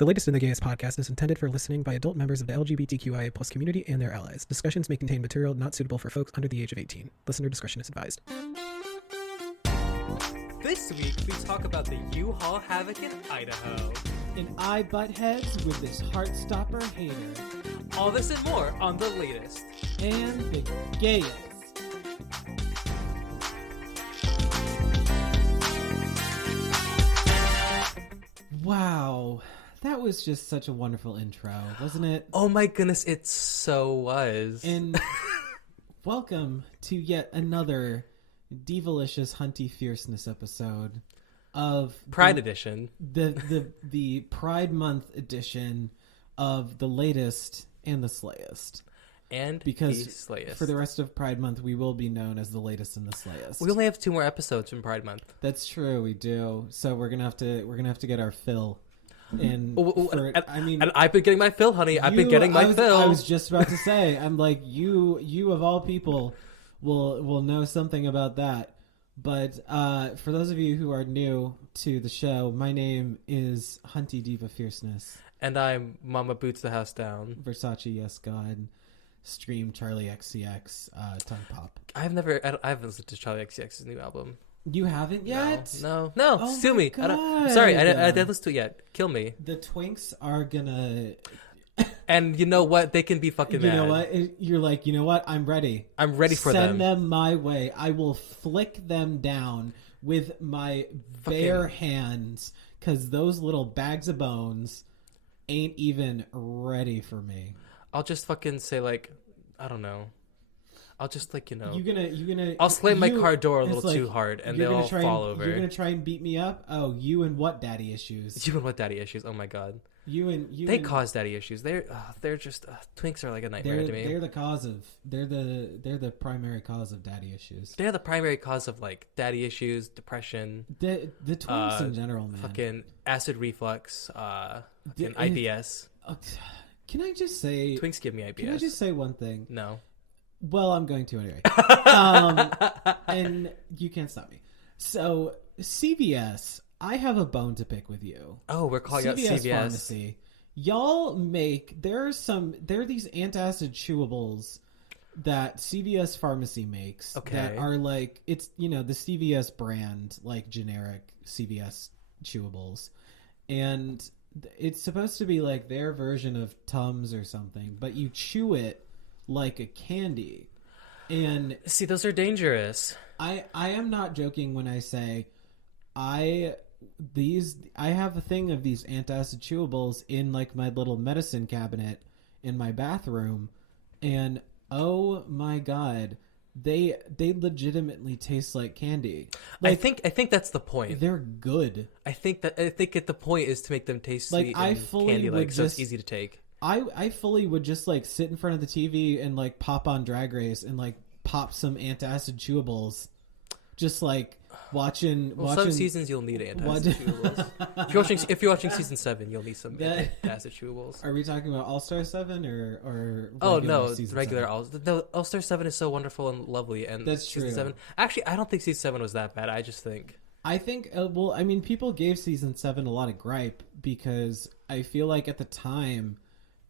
The Latest in the Gayest podcast is intended for listening by adult members of the LGBTQIA+ community and their allies. Discussions may contain material not suitable for folks under the age of 18. Listener discretion is advised. This week, we talk about the U-Haul havoc in Idaho. And I butt heads with this Heartstopper hater. All this and more on The Latest. And the gayest. Wow. That was just such a wonderful intro, wasn't it? Oh my goodness, it so was. And welcome to yet another Divalicious Hunty Fierceness episode of Pride Edition. The Pride Month edition of The Latest and the Slayest. And because the Slayest. For the rest of Pride Month, we will be known as The Latest and the Slayest. We only have 2 more episodes from Pride Month. That's true, we do. So we're gonna have to get our fill. And I've been getting my fill, honey. I've been getting my fill. I was just about to say, I'm like, you of all people will know something about that. But for those of you who are new to the show, my name is Hunty Diva Fierceness. And I'm Mama Boots the House Down. Versace Yes God. Stream Charlie XCX Tongue Pop. I haven't listened to Charlie XCX's new album. You haven't yet? No. Oh Sue me. God. I'm sorry, I didn't listen to it yet. Kill me. The twinks are gonna... And you know what? They can be fucking mad. You know what? You're like, you know what? I'm ready. I'm ready for them. Send them my way. I will flick them down with my bare hands because those little bags of bones ain't even ready for me. I'll just fucking say, like, I don't know. I'll just, like, you know. You gonna. I'll slam my car door a little too hard, and they'll all fall over. You're gonna try and beat me up? Oh, you and what daddy issues? You and what daddy issues? Oh my god. They cause daddy issues. They're just twinks are like a nightmare to me. They're the cause of. They're the primary cause of daddy issues. They're the primary cause of like daddy issues, depression. The twinks in general, man. Fucking acid reflux. IBS. Can I just say? Twinks give me IBS. Can I just say one thing? No. Well, I'm going to anyway. And you can't stop me. So, CVS, I have a bone to pick with you. Oh, we're calling out CVS. Pharmacy. Y'all there are these antacid chewables that CVS Pharmacy makes. Okay. That are like, it's, the CVS brand, like generic CVS chewables. And it's supposed to be like their version of Tums or something, but you chew it like a candy. And see, those are dangerous. I am not joking when I say I have a thing of these antacid chewables in like my little medicine cabinet in my bathroom, and oh my god, they legitimately taste like candy. Like, I think that's the point. They're good. I think the point is to make them taste sweet and candy-like, so it's easy to take. I fully would just like sit in front of the TV and like pop on Drag Race and like pop some antacid chewables, just like watching. Some seasons you'll need antacid chewables. If you're watching season 7, you'll need some antacid chewables. Are we talking about All Star 7 or oh no, regular 7? All Star 7 is so wonderful and lovely, and that's season true. 7. Actually, I don't think season 7 was that bad. I think well, I mean, people gave season 7 a lot of gripe because I feel like at the time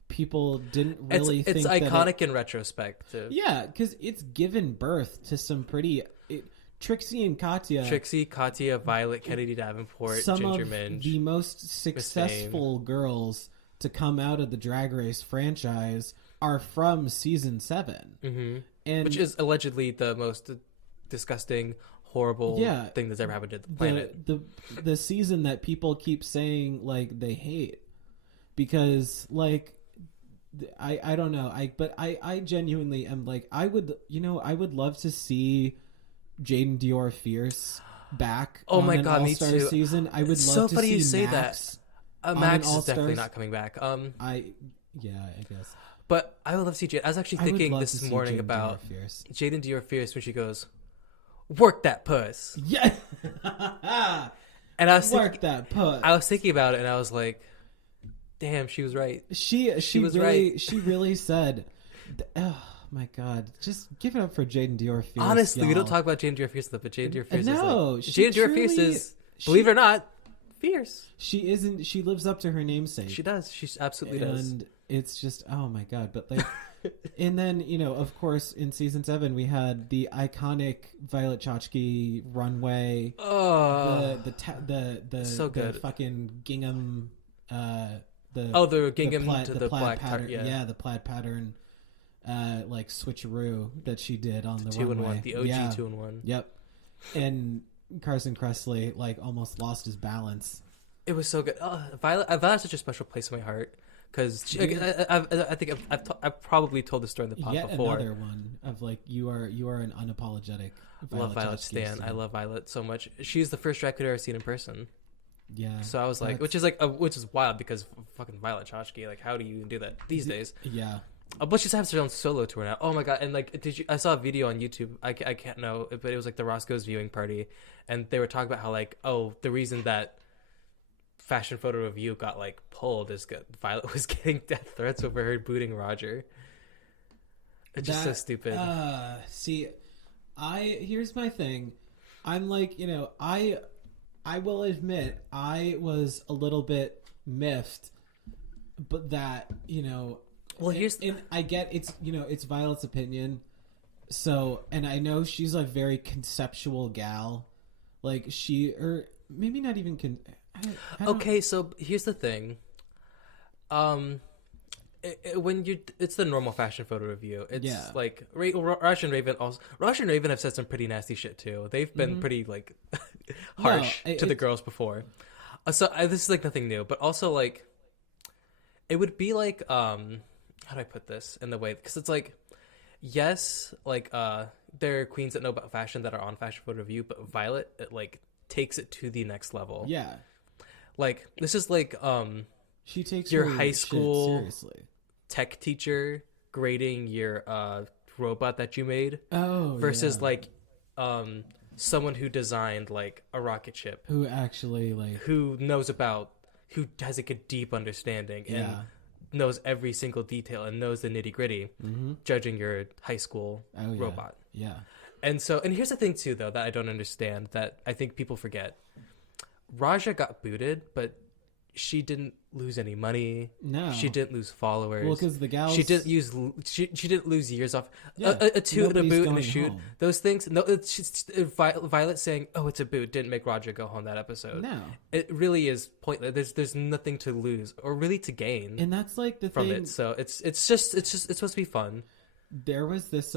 people didn't really think it's iconic in retrospect. Yeah, because it's given birth to some pretty Trixie, Katya, Violet, Kennedy Davenport, some Ginger of Minge, the most successful girls to come out of the Drag Race franchise are from season 7, and which is allegedly the most disgusting, horrible thing that's ever happened to the planet. The season that people keep saying like they hate because like. I don't know. I genuinely am like, I would love to see Jaden Dior Fierce back. Oh on my an god, me All-Star too. season. I would it's love so to funny see you say Max that. Max is definitely not coming back. I guess. But I would love to see Jaden. I was actually thinking this morning about Jaden Dior Fierce when she goes, "Work that puss." Yeah. And I was that puss. I was thinking about it, and I was like, damn, she was right. She was really right. She really said, "Oh my god, just give it up for Jaden Dior Fierce." Honestly, y'all. We don't talk about Jaden Dior Fierce enough, but Jaden Dior Fierce no, is like, Jaden Dior Fierce is, believe it or not, fierce. She isn't. She lives up to her namesake. She does. She absolutely does. And it's just, oh my god. But like, and then of course, in season 7 we had the iconic Violet Chachki runway. Oh, the so good. The fucking gingham. The gingham to the black pattern. Yeah, the plaid pattern. Like switcheroo that she did on the 2-in-1, the OG 2-in-1. Yep. And Carson Kressley like almost lost his balance. It was so good. Violet has such a special place in my heart because I think I've probably told this story in the pod before. Another one of like you are an unapologetic love Violet stan. I love Violet so much. She's the first drag queen I've ever seen in person. Yeah. So I was like, which is wild because fucking Violet Chachki. Like, how do you do that these days? Yeah. But she's having her own solo tour now. Oh my god! And like, I saw a video on YouTube. I can't know, but it was like the Roscoe's viewing party, and they were talking about how like, the reason that Fashion Photo Review got like pulled is Violet was getting death threats over her booting Roger. It's just so stupid. See, here's my thing. I'm like, I will admit I was a little bit miffed, but that Well, I get it's Violet's opinion. So, and I know she's a very conceptual gal, like or maybe not even Okay, so here's the thing. It's the normal Fashion Photo Review. It's like Raj and Raven have said some pretty nasty shit too. They've been pretty like harsh to the girls before. So this is like nothing new, but also like it would be like how do I put this in the way, because it's like, yes, like there are queens that know about fashion that are on Fashion Photo Review, but Violet like takes it to the next level. Yeah, like this is like she takes your high school seriously tech teacher grading your robot that you made versus like someone who designed like a rocket ship, who actually like who has like a deep understanding and knows every single detail and knows the nitty gritty, judging your high school robot. Yeah. And here's the thing too, though, that I don't understand, that I think people forget. Raja got booted, but she didn't lose any money. No, she didn't lose followers. Well, because the gals, she didn't lose years off. Yeah, a toot and a boot and a shoot. Home. Those things. No, Violet saying, "Oh, it's a boot," didn't make Raja go home that episode. No, it really is pointless. There's nothing to lose or really to gain, and that's like the from thing. It. So it's supposed to be fun. There was this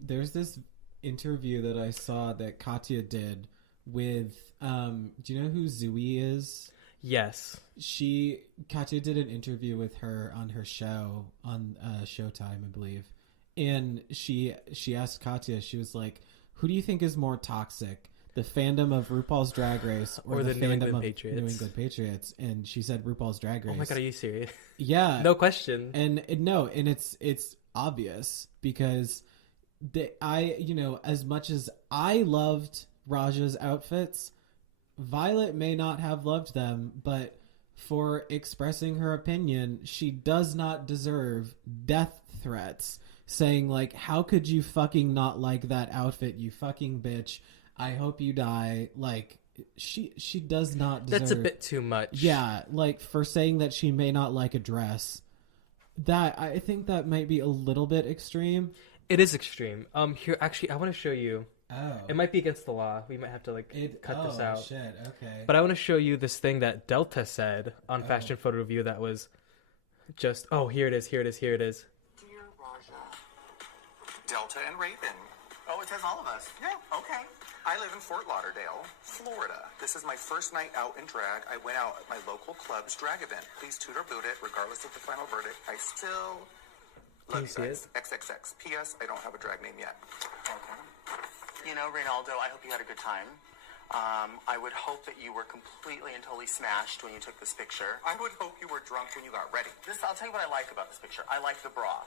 there's this interview that I saw that Katya did with do you know who Zooey is? Yes. Katya did an interview with her on her show on Showtime, I believe. And she asked Katya, she was like, who do you think is more toxic? The fandom of RuPaul's Drag Race or the fandom of New England Patriots? And she said RuPaul's Drag Race. Oh my god, are you serious? Yeah. No question. And it's obvious because as much as I loved Raja's outfits, Violet may not have loved them, but for expressing her opinion, she does not deserve death threats saying like, how could you fucking not like that outfit, you fucking bitch, I hope you die. Like she does not deserve. That's a bit too much. Yeah, like for saying that she may not like a dress, that I think that might be a little bit extreme. It is extreme. Here, actually, I want to show you. Oh. It might be against the law. We might have to cut this out. Oh, shit. Okay. But I want to show you this thing that Delta said on Fashion Photo Review that was just, here it is. Dear Raja. Delta and Raven. Oh, it says all of us. Yeah, okay. I live in Fort Lauderdale, Florida. This is my first night out in drag. I went out at my local club's drag event. Please toot or boot it, regardless of the final verdict. I still love you guys. XXX. P.S. I don't have a drag name yet. Okay. You know, Reynaldo, I hope you had a good time. I would hope that you were completely and totally smashed when you took this picture. I would hope you were drunk when you got ready. I'll tell you what I like about this picture. I like the bra.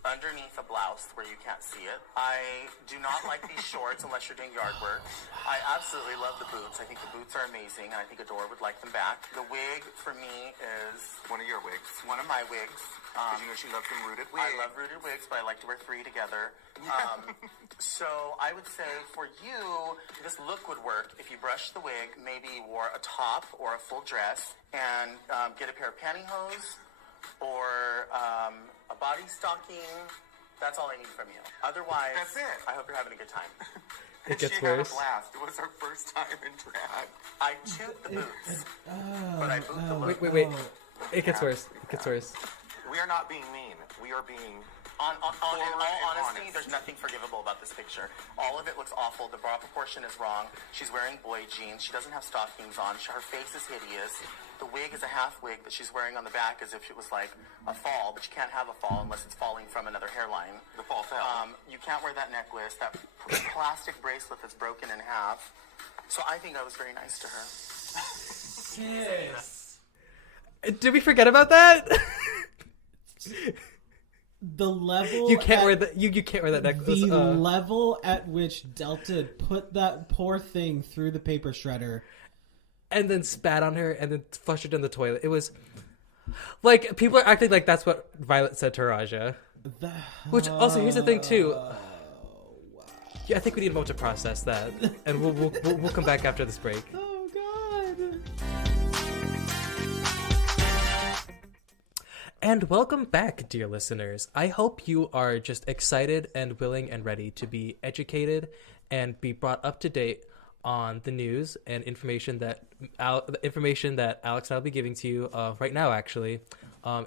underneath a blouse where you can't see it. I do not like these shorts unless you're doing yard work. I absolutely love the boots. I think the boots are amazing, and I think Adore would like them back. The wig, for me, is... One of your wigs. One of my wigs. Because you know she loves them rooted wigs. I love rooted wigs, but I like to wear 3 together. So I would say for you, this look would work if you brushed the wig, maybe wore a top or a full dress, and get a pair of pantyhose or a body stocking. That's all I need from you. Otherwise, that's it. I hope you're having a good time. It gets she worse. Had a blast. It was her first time in drag. I toot the boots, but I boot the look. Wait. It gets worse. It gets worse. We are not being mean. We are being... In all honesty, honest. there's nothing forgivable about this picture. All of it looks awful. The bra proportion is wrong. She's wearing boy jeans. She doesn't have stockings on. Her face is hideous. The wig is a half wig that she's wearing on the back as if it was like a fall, but you can't have a fall unless it's falling from another hairline. The fall fell. You can't wear that necklace, that plastic bracelet that's broken in half. So I think I was very nice to her. Yes. Did we forget about that? The level you can't wear that. You can't wear that necklace. The level at which Delta put that poor thing through the paper shredder, and then spat on her, and then flushed her down the toilet. It was like people are acting like that's what Violet said to Raja. Which also, here's the thing too. Yeah, I think we need a moment to process that, and we'll come back after this break. Oh God. And welcome back, dear listeners. I hope you are just excited and willing and ready to be educated and be brought up to date on the news and information that Alex and I will be giving to you right now, actually,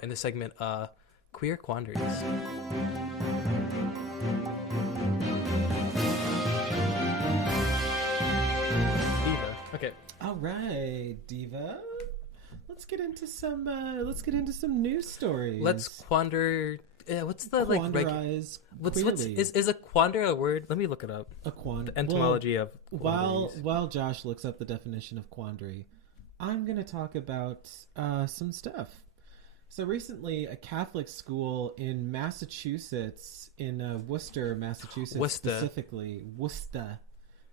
in the segment Queer Quandaries. Diva. Okay. All right, Diva. Let's get into some news stories. Let's quander. What's the Quandarize is a quander a word? Let me look it up. A quandary. The etymology of quandaries. While Josh looks up the definition of quandary, I'm going to talk about some stuff. So recently, a Catholic school in Massachusetts, in Worcester, Massachusetts, specifically Worcester,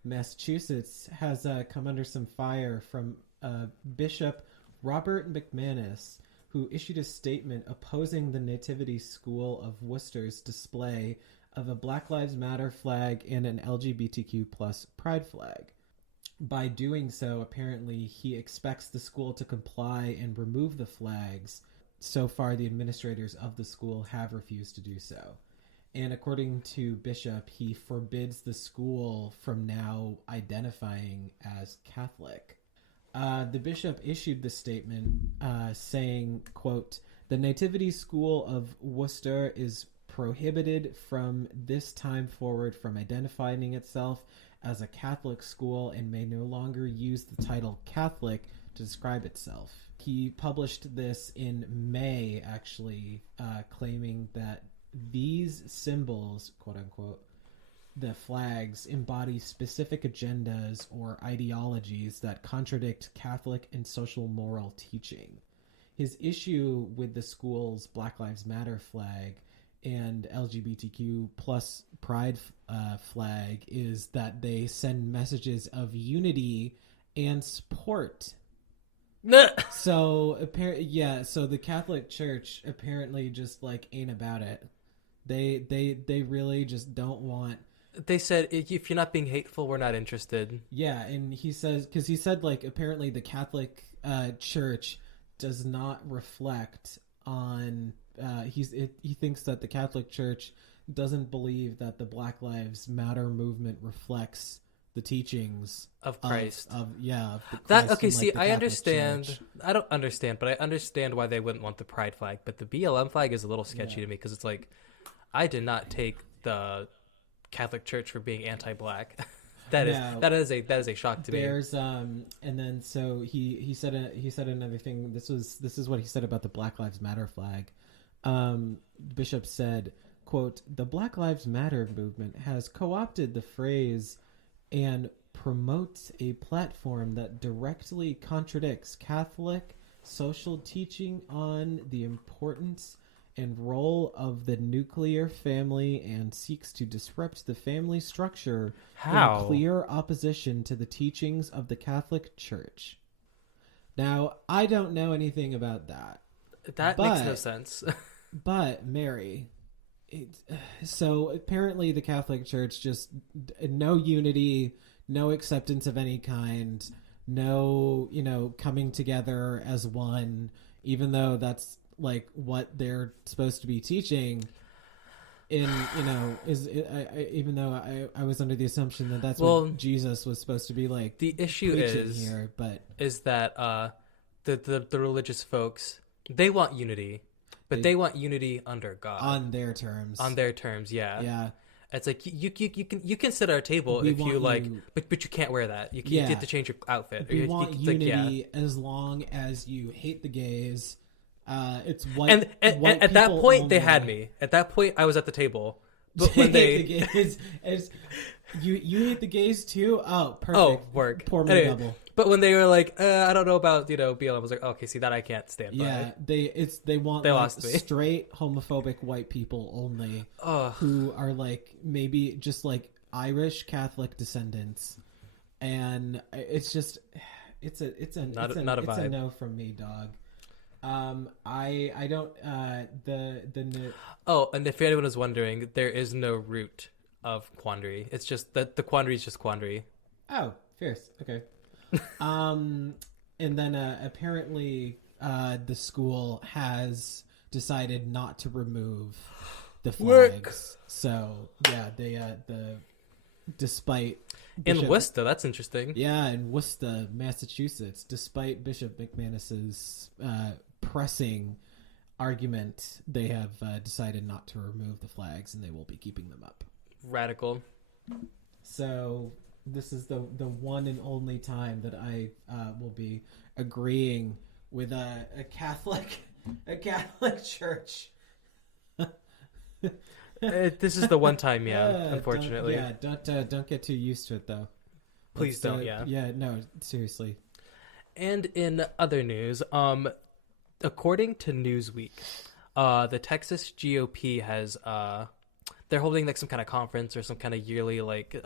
Massachusetts, has come under some fire from Bishop Robert McManus, who issued a statement opposing the Nativity School of Worcester's display of a Black Lives Matter flag and an LGBTQ plus pride flag. By doing so, apparently, he expects the school to comply and remove the flags. So far, the administrators of the school have refused to do so. And according to Bishop, he forbids the school from now identifying as Catholic. The bishop issued the statement saying, quote, "The Nativity School of Worcester is prohibited from this time forward from identifying itself as a Catholic school and may no longer use the title Catholic to describe itself." He published this in May, actually, claiming that these symbols, quote unquote, the flags, embody specific agendas or ideologies that contradict Catholic and social moral teaching. His issue with the school's Black Lives Matter flag and LGBTQ plus pride flag is that they send messages of unity and support. So the Catholic Church apparently just ain't about it. They really just don't want. They said, if you're not being hateful, we're not interested. Yeah, and he said apparently the Catholic Church does not reflect on. He thinks that the Catholic Church doesn't believe that the Black Lives Matter movement reflects the teachings of Christ. I understand. Church. I don't understand, but I understand why they wouldn't want the pride flag. But the BLM flag is a little sketchy to me because it's like, I did not take the Catholic Church for being anti-black. that is a shock to me. There's and then so he said another thing. This is what he said about the Black Lives Matter flag. Bishop said, quote, "The Black Lives Matter movement has co-opted the phrase and promotes a platform that directly contradicts Catholic social teaching on the importance and role of the nuclear family and seeks to disrupt the family structure How? in clear opposition to the teachings of the Catholic Church. Now, I don't know anything about that. That makes no sense. But, Mary, so apparently the Catholic Church just no unity, no acceptance of any kind, no, coming together as one, even though that's like what they're supposed to be teaching. Even though I was under the assumption that that's what Jesus was supposed to be like. The issue is that the religious folks, they want unity, but they want unity under God on their terms. On their terms, yeah. Yeah. It's like you can sit at our table if you like, but you can't wear that. You have to change your outfit. We want unity as long as you hate the gays. It's white. And white at that point, only. they had me. At that point, I was at the table. But when the gays, you hate the gays too? Oh, perfect. Oh, work. Poor me double. But when they were like, I don't know about BLM, I was like, okay, see that I can't stand. Yeah, by. they want they like lost me. Straight homophobic white people only, who are like maybe just like Irish Catholic descendants, and it's just it's a no from me, dog. I don't and if anyone is wondering, there is no root of quandary. It's just that the quandary is just quandary. Oh, fierce. Okay. And then apparently the school has decided not to remove the flags. So yeah, they despite in Worcester, that's interesting. Yeah, in Worcester, Massachusetts, despite Bishop McManus's pressing argument, they have decided not to remove the flags, and they will be keeping them up. Radical. So this is the one and only time that I will be agreeing with a Catholic church. This is the one time, unfortunately. Don't get too used to it, though. Please don't. Yeah, no, seriously. And in other news, according to Newsweek, the Texas GOP has they're holding like some kind of conference or some kind of yearly like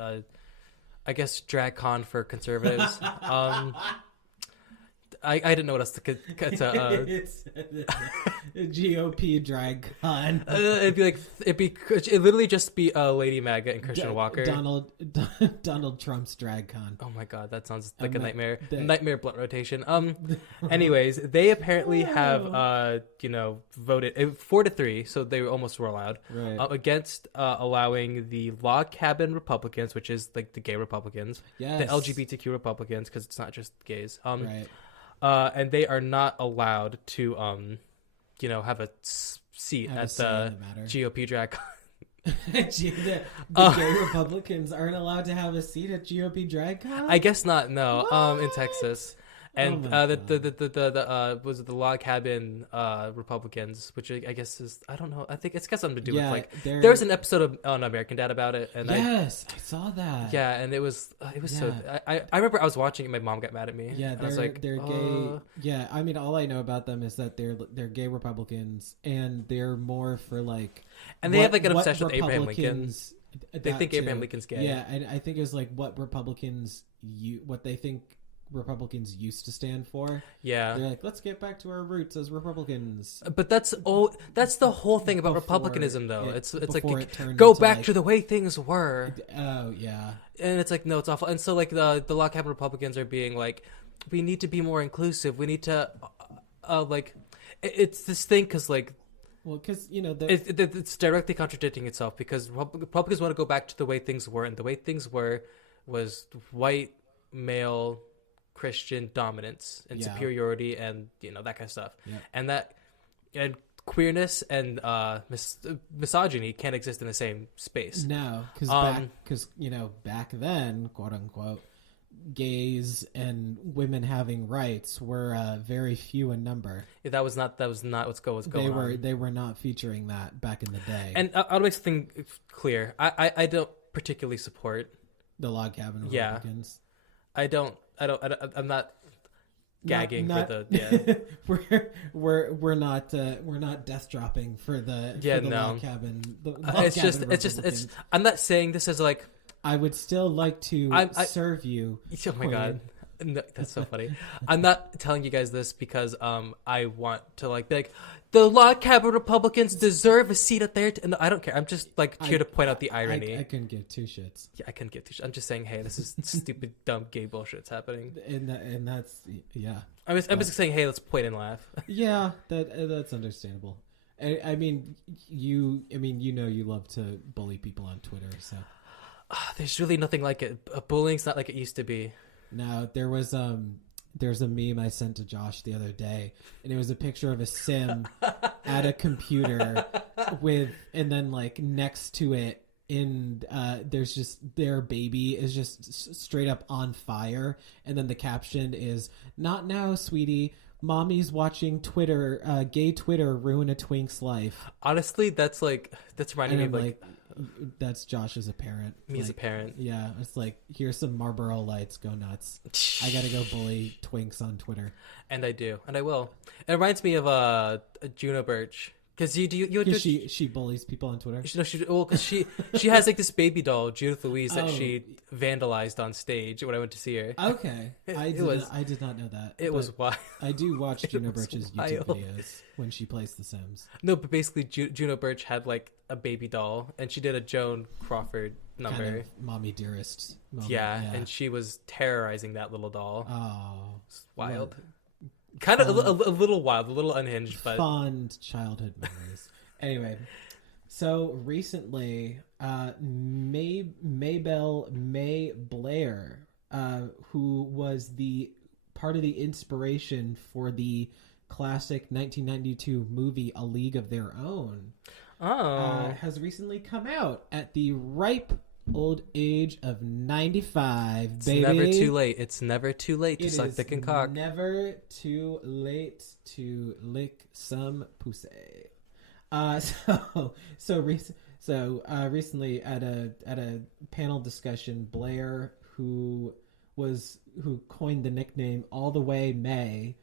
I guess drag con for conservatives. I didn't know what else to it's GOP drag con. It'd literally just be Lady Maga and Christian Walker. Donald Trump's drag con. Oh my god, that sounds like a nightmare. Nightmare blunt rotation. Anyways, they apparently have voted 4-3, so they almost were allowed against allowing the log cabin Republicans, which is like the gay Republicans, the LGBTQ Republicans, because it's not just gays. And they are not allowed to, have a seat at the GOP drag con. the gay Republicans aren't allowed to have a seat at GOP drag con? I guess not. No. In Texas. And was it the log cabin Republicans, which I guess is, I don't know. I think it's got something to do with like there was an episode on American Dad about it, and I saw that. Yeah, and it was so. I remember I was watching it. My mom got mad at me. Yeah, and I was like, they're gay. Yeah, I mean, all I know about them is that they're gay Republicans, and they're more for like. And they have like an obsession with Abraham Lincoln. They think Abraham Lincoln's gay. Yeah, and I think it was like what they think Republicans used to stand for. Yeah, they're like, let's get back to our roots as Republicans. But that's the whole thing about Republicanism, though. It's like go back to the way things were. Oh yeah, and it's like no, it's awful. And so like the log cabin Republicans are being like, we need to be more inclusive. We need to it's this thing because like. Well, because it's directly contradicting itself because Republicans want to go back to the way things were, and the way things were was white male Christian dominance and superiority and that kind of stuff, and queerness and misogyny can't exist in the same space. No, because back then, quote unquote, gays and women having rights were very few in number. Yeah, that was not what's going on. They were not featuring that back in the day. And I'll make something clear. I don't particularly support the log cabin Republicans. I'm not. gagging for the we're not death dropping for the log cabin. It's I'm not saying this is like I would still like to serve you. Oh my god. No, that's so funny. I'm not telling you guys this because I want to like be like the log cabin Republicans deserve a seat at their and I don't care. I'm just like here to point out the irony. I couldn't give two shits. Yeah, I couldn't give two shits. I'm just saying, hey, this is stupid, dumb, gay bullshit's happening. And that's yeah. I'm just saying, hey, let's point and laugh. Yeah, that's understandable. I mean, you love to bully people on Twitter, so there's really nothing like it. Bullying's not like it used to be. No, there's a meme I sent to Josh the other day, and it was a picture of a sim at a computer and then like next to it there's just their baby is just straight up on fire, and then the caption is "Not now, sweetie. Mommy's watching Twitter, gay Twitter ruin a twink's life." Honestly, that's reminding me of like that's Josh as a parent. Me as a parent. Yeah, it's like, here's some Marlboro Lights, go nuts. I gotta go bully twinks on Twitter. And I do, and I will. It reminds me of Juno Birch. Because she bullies people on Twitter. Because she has like this baby doll, Judith Louise, that she vandalized on stage when I went to see her. Okay, I did not know that. It was wild. I do watch Juno Birch's YouTube videos when she plays The Sims. No, but basically Juno Birch had like a baby doll, and she did a Joan Crawford number, kind of mommy dearest. Yeah, and she was terrorizing that little doll. Oh, it's wild. What? Kind of a little wild, a little unhinged, but fond childhood memories. Anyway, so recently, May Blair, who was the part of the inspiration for the classic 1992 movie A League of Their Own, has recently come out at the ripe old age of 95, baby. It's never too late. It's never too late to suck dick and cock. Never too late to lick some pussy. Recently at a panel discussion, Blair, who coined the nickname All the Way May,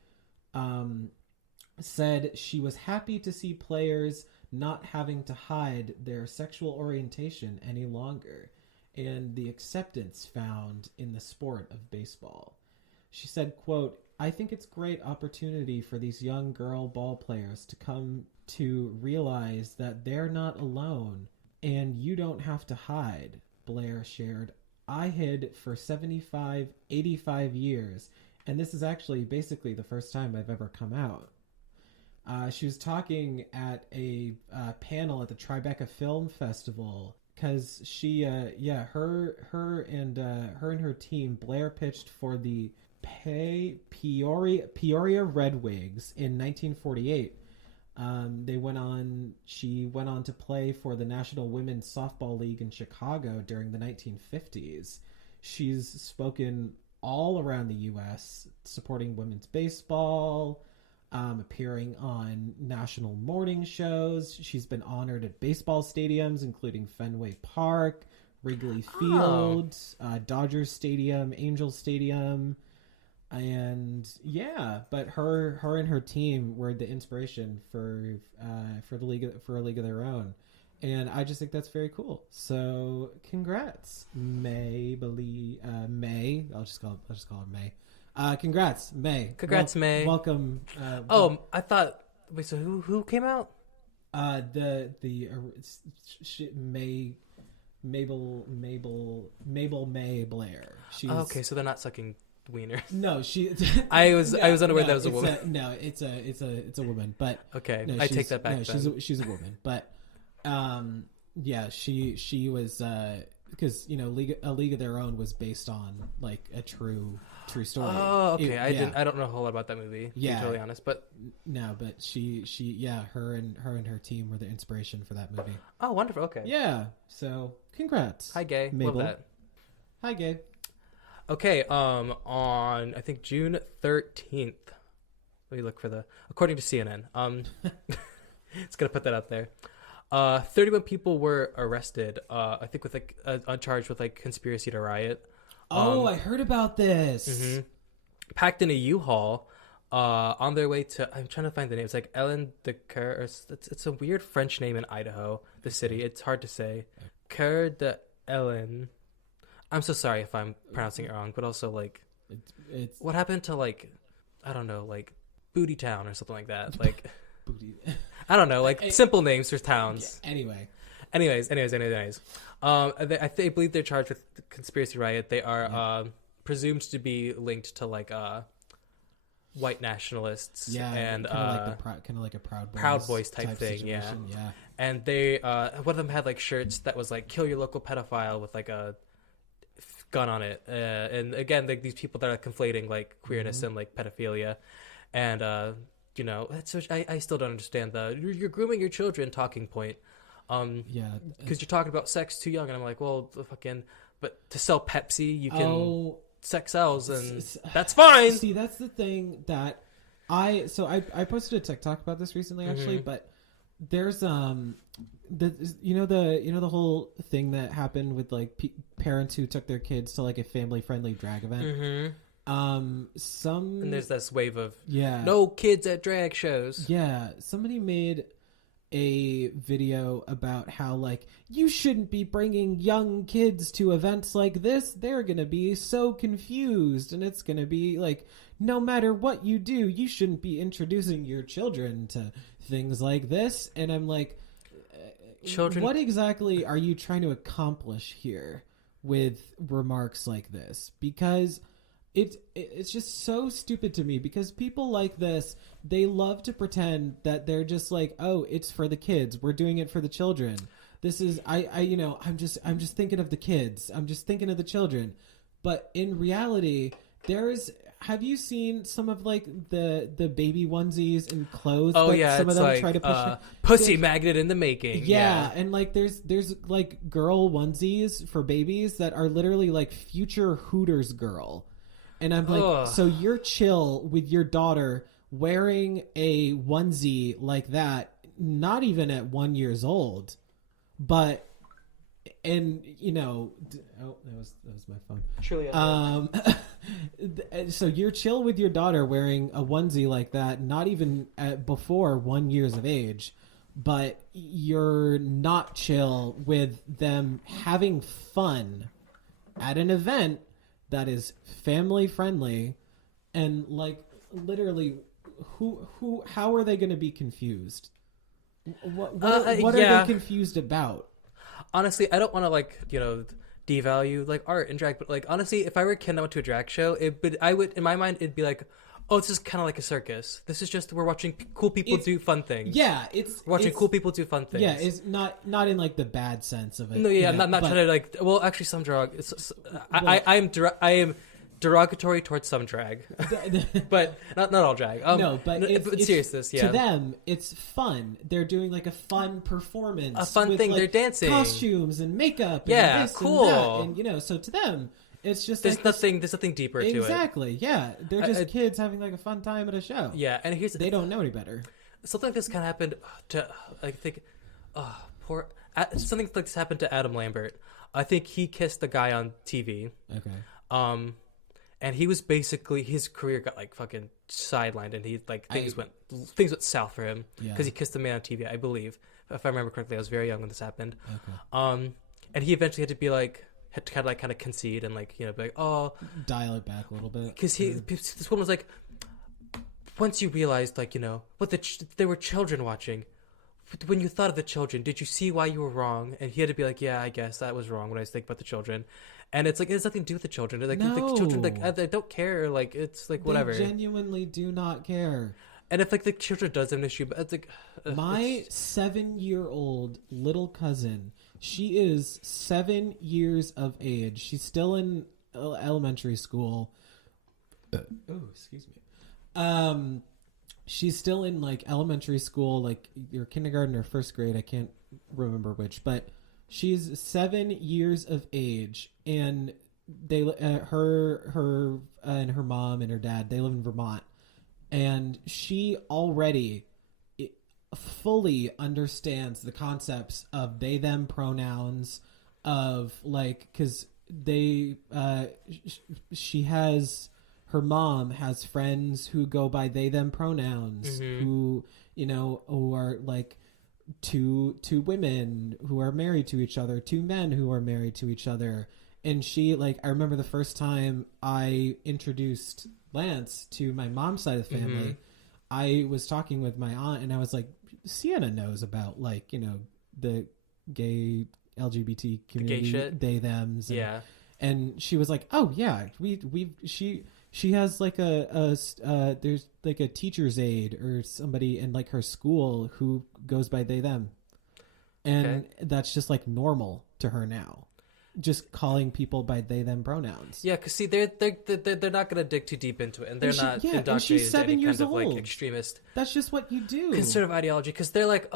said she was happy to see players not having to hide their sexual orientation any longer, and the acceptance found in the sport of baseball. She said, quote, "I think it's great opportunity for these young girl ball players to come to realize that they're not alone, and you don't have to hide," Blair shared. "I hid for 75, 85 years, and this is actually basically the first time I've ever come out." She was talking at a panel at the Tribeca Film Festival because she, her and her team, Blair pitched for the Peoria Red Wings in 1948. She went on to play for the National Women's Softball League in Chicago during the 1950s. She's spoken all around the U.S. supporting women's baseball, appearing on national morning shows. She's been honored at baseball stadiums, including Fenway Park, Wrigley Field, Dodgers Stadium, Angels Stadium. And yeah, but her and her team were the inspiration for a league of their own, and I just think that's very cool. So congrats, May. May. I'll just call her May. Congrats, May. Congrats, May. Welcome. I thought. Wait, so who came out? Mabel May Blair. Okay, so they're not sucking wiener. No, she. I was unaware that was a woman. It's a woman, but okay, no, I take that back. No, she's a woman, but yeah, she was because A League of Their Own was based on like a true story. Oh, okay. I don't know a whole lot about that movie. Yeah, to be totally honest, but no, but she her and her team were the inspiration for that movie. Oh, wonderful. Okay. Yeah. So congrats. Hi, Gay. Mabel. Love that. Hi, Gay. Okay, on I think June 13th. Let me look for according to CNN. It's gonna put that out there. 31 people were arrested. I think with charged with conspiracy to riot. I heard about this. Mm-hmm. Packed in a U-Haul. on their way to, I'm trying to find the name. It's like Ellen de Coeur, or it's a weird French name in Idaho, the city. It's hard to say. Coeur de Ellen. I'm so sorry if I'm pronouncing it wrong, but also like, it's what happened to like, I don't know, like Booty Town or something like that. Like, booty. I don't know, like simple names for towns. Yeah, anyway. Anyways. I believe they're charged with conspiracy riot. They are presumed to be linked to like white nationalists. Yeah, and kind of like a Proud Boys type thing. situation. Yeah. And they one of them had like shirts that was like "Kill your local pedophile" with like a gun on it. And again, like these people that are conflating like queerness and like pedophilia, and you know, I still don't understand the you're grooming your children talking point. Because you're talking about sex too young, and I'm like, well, but to sell Pepsi, you can sex sells, and that's fine. See, that's the thing that I posted a TikTok about this recently, actually, but there's the whole thing that happened with like parents who took their kids to like a family friendly drag event. And there's this wave of no kids at drag shows. Yeah, somebody made a video about how like you shouldn't be bringing young kids to events like this. They're gonna be so confused, and it's gonna be like no matter what you do, you shouldn't be introducing your children to things like this. And I'm like, children, what exactly are you trying to accomplish here with remarks like this? Because it's just so stupid to me, because people like this, they love to pretend that they're just like, oh, it's for the kids. We're doing it for the children. This is I'm just thinking of the kids. I'm just thinking of the children. But in reality, have you seen some of like the baby onesies and clothes? Oh, that yeah, some it's of them like try to push pussy magnet in the making. Yeah, and like there's like girl onesies for babies that are literally like future Hooters girl. And I'm like, so you're chill with your daughter wearing a onesie like that, not even at 1 year old, but, and you know, oh, that was my phone. Truly. So you're chill with your daughter wearing a onesie like that, not even before 1 year of age, but you're not chill with them having fun at an event that is family friendly. And like literally how are they going to be confused? What are they confused about? Honestly, I don't want to like, you know, devalue like art and drag, but like honestly, if I were a kid that went to a drag show, I would in my mind it'd be like, oh, this is kind of like a circus. This is just we're watching cool people do fun things. Yeah, we're watching cool people do fun things. Yeah, it's not in like the bad sense of it. No, yeah, not trying to like. Well, actually, some drag. I am derogatory towards some drag, but not all drag. But it's seriousness. Yeah, to them, it's fun. They're doing like a fun performance, a fun thing. Like, they're dancing, costumes and makeup. Yeah, and this cool. And that. And you know, so to them, it's just there's nothing deeper to it. Exactly. Yeah, they're just kids having like a fun time at a show. Yeah, and they don't know any better. Something like this kind of happened to I think, something like this happened to Adam Lambert. I think he kissed a guy on TV. Okay. And he was basically, his career got like fucking sidelined, and he like things went south for him because he kissed a man on TV, I believe, if I remember correctly. I was very young when this happened. Okay. And he eventually had to be like, had to kind of concede and like, you know, be like, oh, dial it back a little bit, because this woman was like, once you realized like, you know, what there were children watching. When you thought of the children, did you see why you were wrong? And he had to be like, yeah, I guess that was wrong when I was thinking about the children. And it's like, it has nothing to do with the children. Like, no. The children, like, they don't care. Like, it's like, whatever. They genuinely do not care. And if like the children does have an issue, but it's like, my 7-year-old little cousin, she is 7 years of age. She's still in elementary school. Oh, excuse me. She's still in like elementary school, like either kindergarten or first grade. I can't remember which, but she's 7 years of age, and they her and her mom and her dad, they live in Vermont, and she already fully understands the concepts of they them pronouns, of like, because they she has her mom has friends who go by they them pronouns, who, you know, who are like two women who are married to each other, two men who are married to each other. And she, like, I remember the first time I introduced Lance to my mom's side of the family, I was talking with my aunt and I was like, Sienna knows about, like, you know, the gay LGBT community, the gay shit. They thems. And, yeah. And she was like, oh yeah, she has like there's like a teacher's aide or somebody in like her school who goes by they them. And that's just like normal to her now. Just calling people by they them pronouns. Yeah, because see, they're not gonna dig too deep into it, and they're not indoctrinated into any kind of like extremist. That's just what you do. Conservative ideology, because they're like,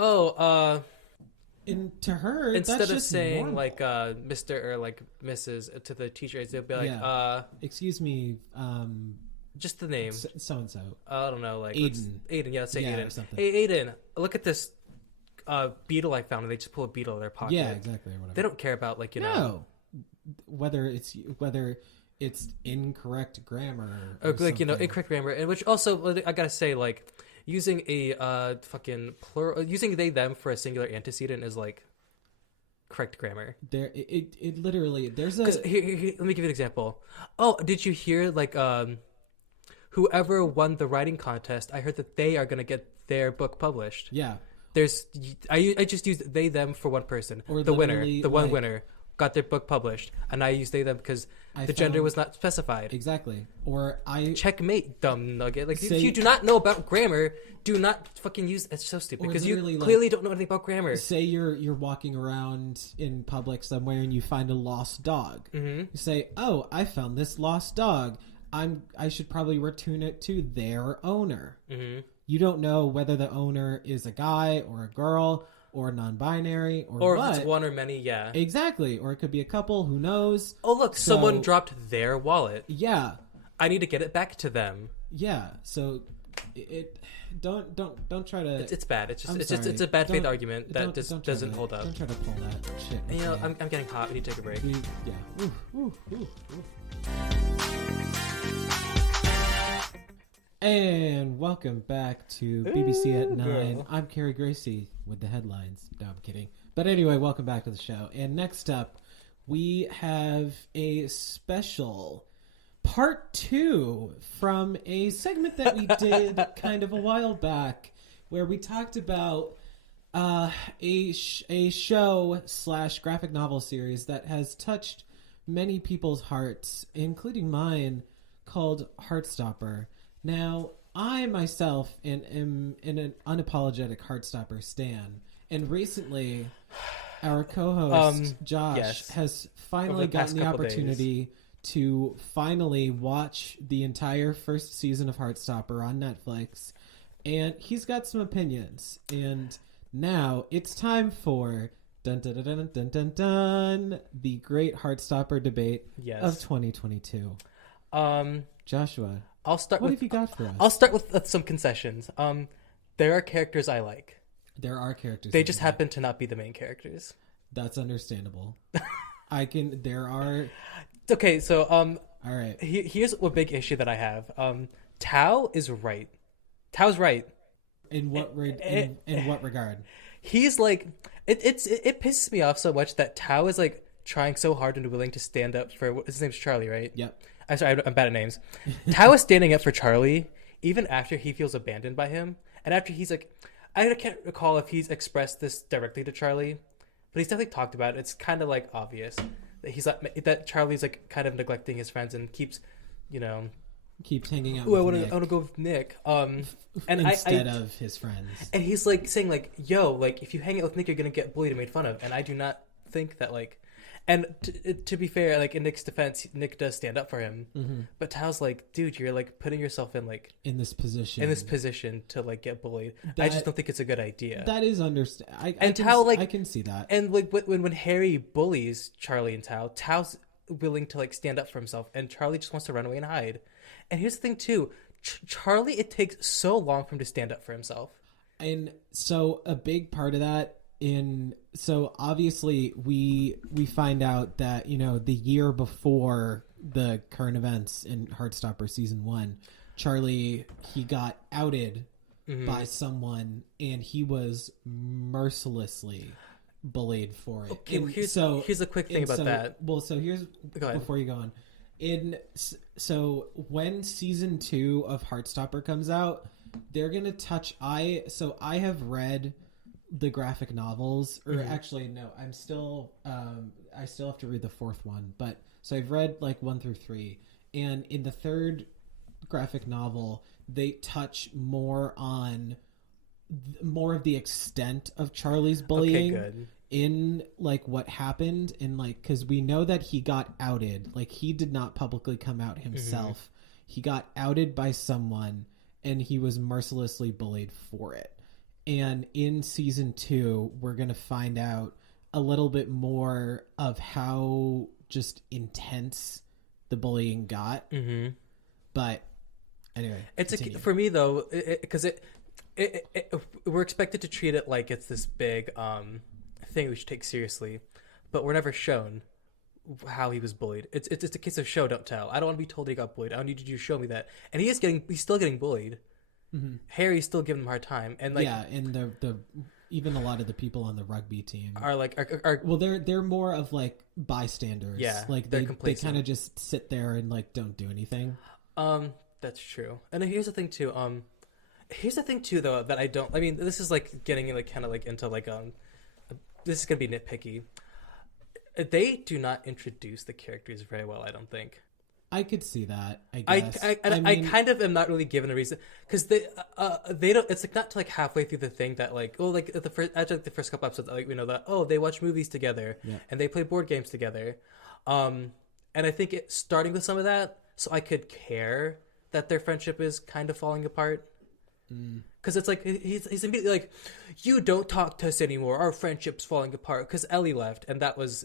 and to her, instead that's of just saying normal. like Mr. or like Mrs. to the teachers, they'll be like, excuse me, just the name, so and so. I don't know, like Aiden. Aiden, yeah, let's say Aiden. Or something. Hey, Aiden, look at this beetle I found, and they just pull a beetle in their pocket. Yeah, exactly. Or whatever. They don't care about like know whether it's incorrect grammar or like something. You know, incorrect grammar, and which also I gotta say, like using a fucking plural, using they them for a singular antecedent is like correct grammar. There, it literally there's a. Here, let me give you an example. Oh, did you hear like whoever won the writing contest? I heard that they are gonna get their book published. Yeah. I just used they them for one person. Or the winner, the one like, winner got their book published, and I used they them because the gender was not specified. Exactly. Or I checkmate, dumb nugget. Like if you do not know about grammar, do not fucking use. It's so stupid because you clearly don't know anything about grammar. Say you're walking around in public somewhere and you find a lost dog. Mm-hmm. You say, "Oh, I found this lost dog. I should probably return it to their owner." Mm-hmm. You don't know whether the owner is a guy or a girl or non-binary or if it's one or many. Yeah, exactly. Or it could be a couple. Who knows? Oh, look, someone dropped their wallet. Yeah, I need to get it back to them. Yeah, so don't try to. It's bad. It's a bad faith argument that just doesn't hold up. Don't try to pull that shit. You know, I'm getting hot. We need to take a break. Ooh. And welcome back to BBC at 9. Girl. I'm Carrie Gracie with the headlines. No, I'm kidding. But anyway, welcome back to the show. And next up, we have a special part 2 from a segment that we did kind of a while back where we talked about a show / graphic novel series that has touched many people's hearts, including mine, called Heartstopper. Now, I myself am an unapologetic Heartstopper stan, and recently our co-host Josh has finally gotten the opportunity to finally watch the entire first season of Heartstopper on Netflix, and he's got some opinions. And now it's time for dun dun dun dun dun dun the great Heartstopper debate of 2022. Joshua, what have you got for us? I'll start with some concessions. There are characters I like. There are characters. They just happen to not be the main characters. That's understandable. There are. Okay, so all right. Here's a big issue that I have. Tao is right. Tao's right. In what in what regard? He's like it pisses me off so much that Tao is like trying so hard and willing to stand up for his name's Charlie, right? Yep. I'm sorry, I'm bad at names. Tao is standing up for Charlie even after he feels abandoned by him, and after he's like, I can't recall if he's expressed this directly to Charlie, but he's definitely talked about it. It's kind of like obvious that he's like that Charlie's like kind of neglecting his friends and keeps hanging out. I want to go with Nick. And instead of his friends. And he's like saying like, "Yo, like if you hang out with Nick, you're gonna get bullied and made fun of." And I do not think that like. And to be fair, like in Nick's defense, Nick does stand up for him. Mm-hmm. But Tao's like, dude, you're like putting yourself in like in this position to like get bullied. I just don't think it's a good idea. That is I can see that. And like when Harry bullies Charlie and Tao's willing to like stand up for himself, and Charlie just wants to run away and hide. And here's the thing too, Charlie, it takes so long for him to stand up for himself. And so a big part of that. So obviously we find out that, you know, the year before the current events in Heartstopper season 1, Charlie, he got outed by someone, and he was mercilessly bullied for it. Okay, here's a quick thing about that. Well, so here's before you go on. So when season 2 of Heartstopper comes out, they're gonna touch. I have read the graphic novels, or actually no, I still have to read the 4th one. But so I've read like 1 through 3, and in the 3rd graphic novel, they touch more on more of the extent of Charlie's bullying in like what happened, in like, because we know that he got outed. Like, he did not publicly come out himself. He got outed by someone, and he was mercilessly bullied for it. And in season 2, we're going to find out a little bit more of how just intense the bullying got. But anyway, for me though, because we're expected to treat it like it's this big thing we should take seriously, but we're never shown how he was bullied. It's a case of show don't tell. I don't want to be told he got bullied. I don't need you to show me that. And he's still getting bullied. Harry's still giving him a hard time, and like and the even a lot of the people on the rugby team are well, they're more of like bystanders. Yeah, like they kind of just sit there and like don't do anything. That's true. And here's the thing too. Though, that I don't. I mean, this is like getting like kind of like into like this is gonna be nitpicky. They do not introduce the characters very well, I don't think. I could see that. I guess. I kind of am not really given a reason, because they don't. It's like not till like halfway through the thing that like like the first couple episodes, like we know that they watch movies together and they play board games together, and I think starting with some of that, so I could care that their friendship is kind of falling apart. Because it's like he's immediately like, you don't talk to us anymore. Our friendship's falling apart because Ellie left, and that was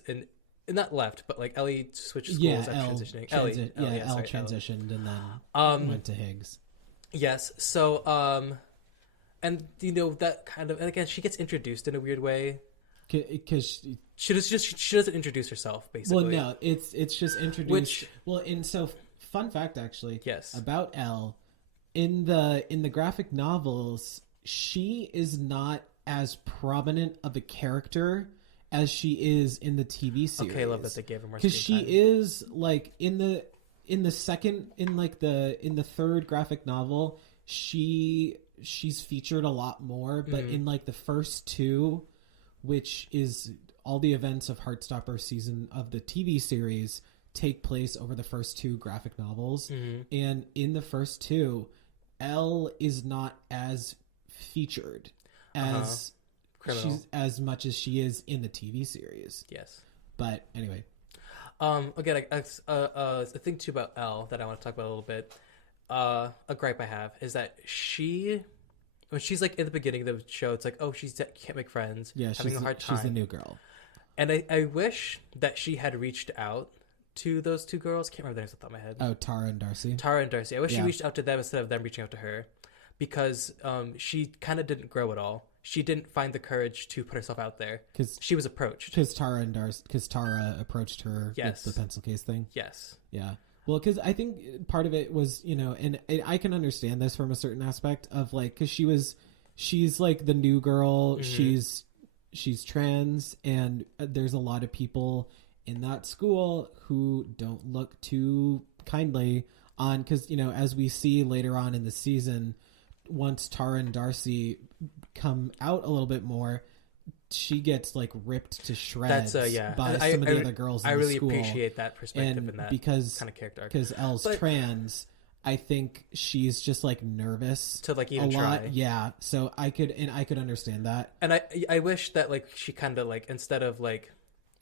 not left, but like Ellie switched schools and transitioning. Elle transitioned and then went to Higgs. Yes. So and you know that kind of, and again she gets introduced in a weird way because she doesn't introduce herself basically. Well, no, it's just introduced. And so fun fact actually. Yes. About Elle. In the graphic novels, she is not as prominent of a character as she is in the TV series. Okay, I love that they gave her more screen time. Because she is like in the third graphic novel, she's featured a lot more. But in like the first 2, which is all the events of Heartstopper season of the TV series, take place over the first 2 graphic novels, and in the first 2. Elle is not as featured as as much as she is in the TV series. Yes, but anyway, again, a thing too about Elle that I want to talk about a little bit. A gripe I have is that when she's like in the beginning of the show, it's like, she can't make friends. Yeah, having a hard time. She's the new girl, and I wish that she had reached out to those 2 girls. Can't remember their names off the top of my head. Oh, Tara and Darcy. I wish she reached out to them instead of them reaching out to her, because she kind of didn't grow at all. She didn't find the courage to put herself out there because she was approached. Because Tara approached her with the pencil case thing. Yes. Yeah. Well, because I think part of it was, and I can understand this from a certain aspect of like, because she's like the new girl. She's trans, and there's a lot of people in that school who don't look too kindly on, because as we see later on in the season, once Tara and Darcy come out a little bit more, she gets like ripped to shreds by some of the other girls in the school. I really appreciate that perspective and that kind of character arc. Because Elle's trans, I think she's just like nervous to like even try. Yeah, so I could understand that. And I wish that like she kind of like, instead of like,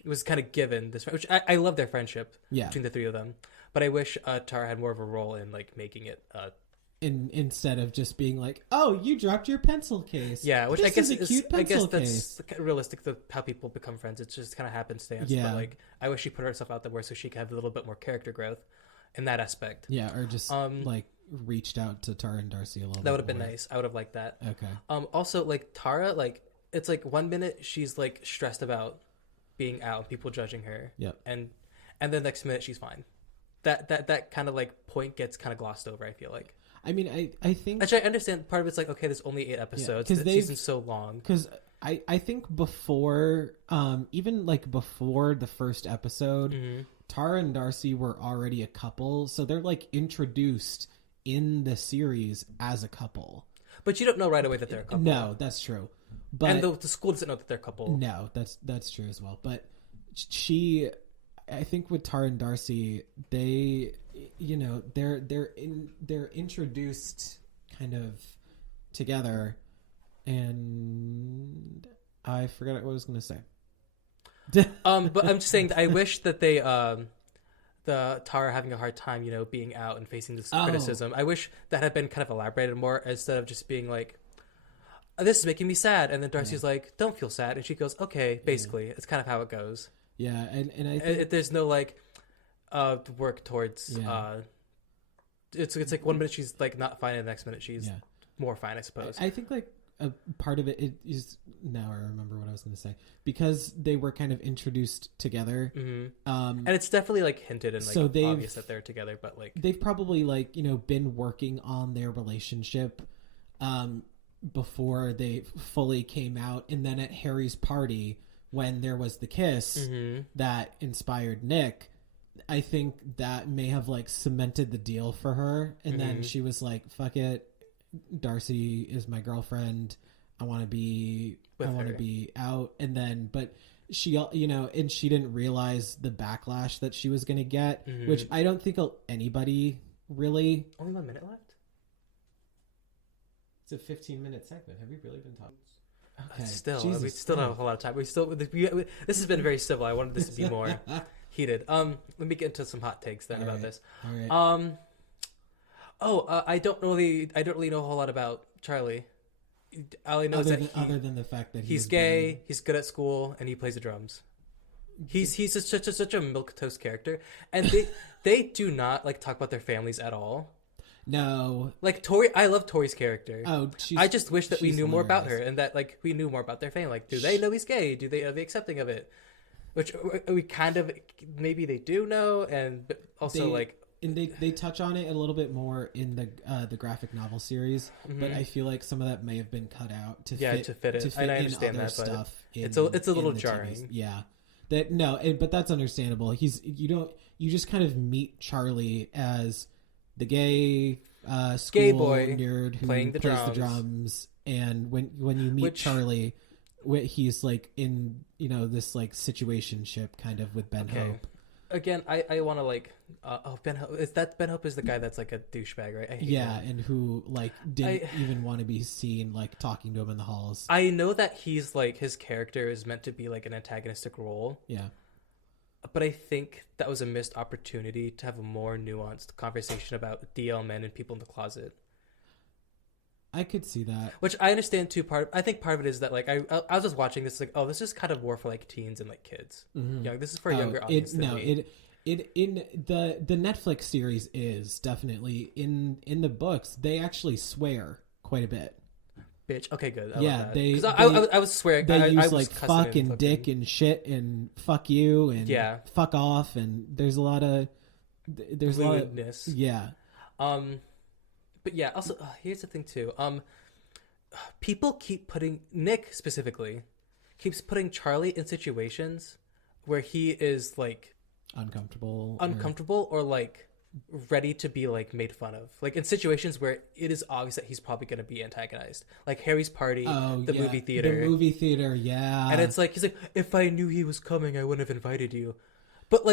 it was kind of given this, which I love their friendship between the 3 of them, but I wish Tara had more of a role in like making it instead of just being like, oh, you dropped your pencil case. Yeah, which this I guess is a cute pencil case. That's realistic to how people become friends. It's just kind of happenstance. Yeah. But like, I wish she put herself out there more so she could have a little bit more character growth in that aspect. Yeah, or just like reached out to Tara and Darcy a little bit. That would have been nice. I would have liked that. Okay. Also, like Tara, like it's like 1 minute she's like stressed about being out, people judging her. Yep. And the next minute she's fine. that kind of like point gets kind of glossed over. I feel like. I mean, I think... Actually, I understand part of it's like, okay, there's only 8 episodes. The season's so long. Because I think before, even like before the first episode, Tara and Darcy were already a couple. So they're like introduced in the series as a couple. But you don't know right away that they're a couple. No, that's true. But and the school doesn't know that they're a couple. No, that's true as well. But I think with Tara and Darcy, they, you know, they're introduced kind of together, and I forgot what I was going to say. But I'm just saying that I wish that they the Tara having a hard time, you know, being out and facing this criticism. I wish that had been kind of elaborated more instead of just being like, this is making me sad, and then Darcy's like, don't feel sad, and she goes, okay, basically. It's kind of how it goes. Yeah, and I think... there's no like work towards it's like 1 minute she's like not fine and the next minute she's more fine, I suppose. I think like a part of it is, now I remember what I was going to say, because they were kind of introduced together. And it's definitely like hinted and like so obvious that they're together, but like they've probably like, you know, been working on their relationship before they fully came out, and then at Harry's party when there was the kiss that inspired Nick, I think that may have like cemented the deal for her. And then she was like, fuck it. Darcy is my girlfriend. I want to be out. And then, but she, you know, and she didn't realize the backlash that she was going to get, which I don't think anybody really. Only 1 minute left? It's a 15-minute segment. Have we really been talking? Okay. Still, we still don't have a whole lot of time. This has been very civil. I wanted this to be more heated. Let me get into some hot takes then about this. All right. I don't really know a whole lot about Charlie. All I know other than the fact that he's gay, he's good at school, and he plays the drums. He's such a milquetoast character, and they do not like talk about their families at all. No, like Tori, I love Tori's character. Oh, I just wish that we knew more about her and that like we knew more about their family. Like, do they know he's gay? Are they accepting of it? Which we kind of maybe they do know, but also and they touch on it a little bit more in the graphic novel series, but I feel like some of that may have been cut out to fit it. And I understand that, but it's a little jarring. TVs. Yeah, but that's understandable. You just kind of meet Charlie as the gay school boy nerd who plays the drums, and when you meet Charlie, he's like in, you know, this like situationship kind of with Ben Hope. Again, I want to like Ben Hope. Ben Hope is the guy that's like a douchebag, right? I hate him. And who like didn't even want to be seen like talking to him in the halls. I know that he's like his character is meant to be like an antagonistic role. Yeah. But I think that was a missed opportunity to have a more nuanced conversation about DL men and people in the closet. I could see that. Which I understand too. I think part of it is that like I was just watching this like, oh, this is kind of more for like teens and like kids. You know, this is for a younger audience. In the Netflix series is definitely in the books. They actually swear quite a bit. Bitch. Okay, good. I was swearing. They use I was like fuck and dick and shit and fuck you and fuck off, and there's a lot of lewdness. But yeah. Also, here's the thing too. People keep putting Nick specifically keeps putting Charlie in situations where he is like uncomfortable or like ready to be like made fun of, like in situations where it is obvious that he's probably going to be antagonized, like Harry's party, movie theater, and it's like he's like, if I knew he was coming I wouldn't have invited you, but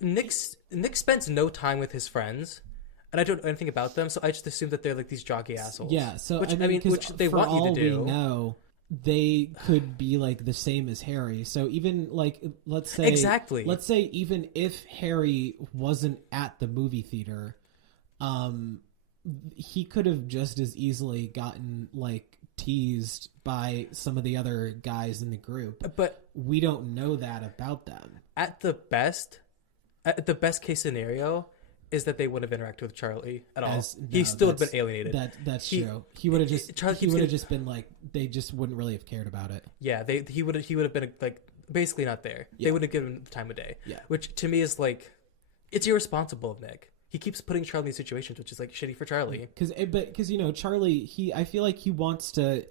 Nick spends no time with his friends, and I don't know anything about them, so I just assume that they're like these jockey assholes. Which they want you to do. We know they could be like the same as Harry. So even like, let's say even if Harry wasn't at the movie theater, he could have just as easily gotten like teased by some of the other guys in the group. But we don't know that about them. At the best case scenario is that they wouldn't have interacted with Charlie at all. He still would have been alienated. That's true. He would have just been like, they just wouldn't really have cared about it. Yeah, he would have been like basically not there. Yeah. They wouldn't have given him the time of day. Yeah. Which to me is like, it's irresponsible of Nick. He keeps putting Charlie in these situations, which is like shitty for Charlie. Because you know, Charlie, I feel like he wants to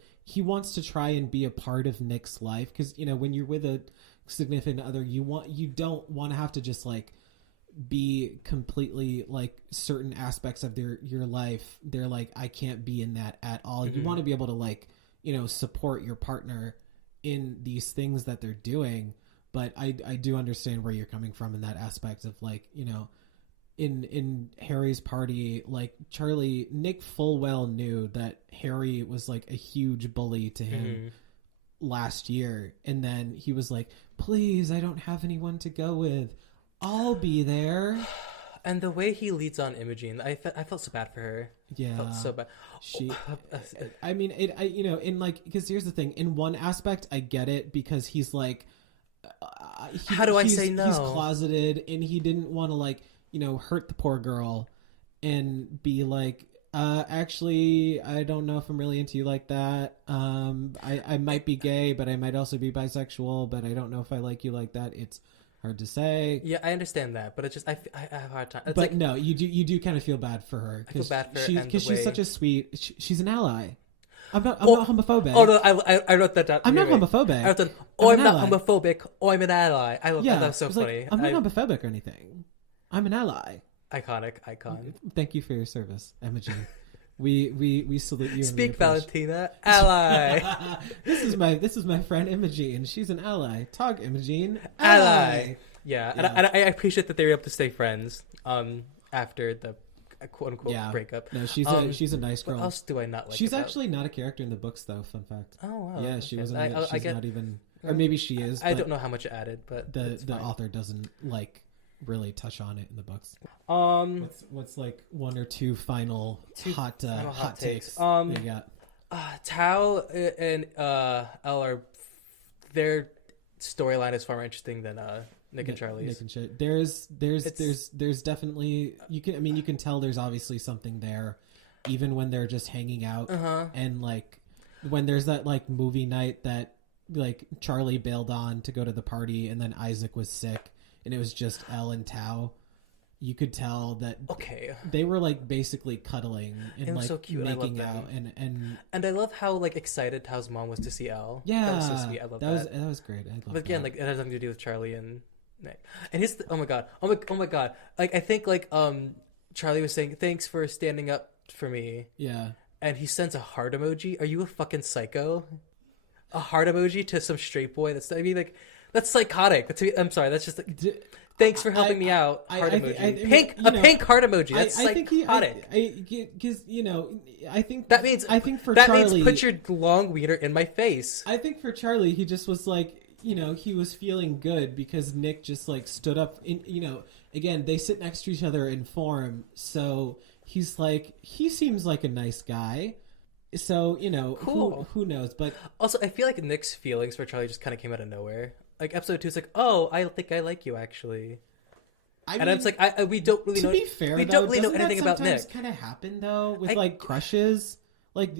try and be a part of Nick's life, because you know, when you're with a significant other, you don't want to have to just like be completely like certain aspects of your life. They're like, I can't be in that at all. You want to be able to like, you know, support your partner in these things that they're doing. But I do understand where you're coming from in that aspect of like, you know, in Harry's party, like Nick full well knew that Harry was like a huge bully to him last year. And then he was like, please, I don't have anyone to go with. I'll be there. And the way he leads on Imogen, I felt so bad for her. Yeah. I felt so bad. I mean, you know, in like, because here's the thing. In one aspect, I get it, because he's like, how do I say no? He's closeted, and he didn't want to like, you know, hurt the poor girl and be like, actually, I don't know if I'm really into you like that. I might be gay, but I might also be bisexual, but I don't know if I like you like that. It's hard to say. Yeah, I understand that, but it's just I have a hard time. It's but like, no, you do kind of feel bad for her. I feel bad for her because she's such a sweet. She's an ally. I'm not homophobic. Oh no, I wrote that down. I'm not homophobic. I wrote that. Oh, I'm not homophobic. Oh, I'm an ally. I love that. That was so funny. Like, I'm not homophobic or anything. I'm an ally. Iconic icon. Thank you for your service, Imogen. We salute you. Speak, Valentina. Ally. This is my friend Imogen. She's an ally. Talk, Imogen. Ally. Yeah. And I appreciate that they were able to stay friends. After the quote unquote breakup. No, she's a nice girl. What else do I not like? She's actually not a character in the books, though. Fun fact. Oh wow. Yeah, she okay. wasn't. She's not even. Or maybe she is. I don't know how much it added, but the author doesn't like really touch on it in the books. What's like one or two final hot takes? You got? Tao and Elle are, their storyline is far more interesting than Nick and Charlie's. Nick and shit. There's definitely, you can tell there's obviously something there, even when they're just hanging out, and like when there's that like movie night that like Charlie bailed on to go to the party, and then Isaac was sick, and it was just Elle and Tao. You could tell that they were like basically cuddling and like so cute. Making out, and I love how like excited Tao's mom was to see Elle. Yeah, that was so sweet. I love that. That was great. I love but again, like it has nothing to do with Charlie and Nick. And his oh my god, like I think like Charlie was saying thanks for standing up for me. Yeah, and he sends a heart emoji. Are you a fucking psycho? A heart emoji to some straight boy. That's that's psychotic. I'm sorry. That's just like. Thanks for helping me out. Heart emoji. Pink heart emoji. That's psychotic. Because I think that means for that Charlie, means put your long wiener in my face. I think for Charlie, he just was like, he was feeling good because Nick just like stood up. Again, they sit next to each other in form, so he's like, he seems like a nice guy. So cool. Who knows? But also, I feel like Nick's feelings for Charlie just kind of came out of nowhere. Like episode 2 is like, oh, I think I like you actually, and it's like we don't really know. To be fair, we don't really know anything about Nick. Sometimes kind of happen though with like crushes. Like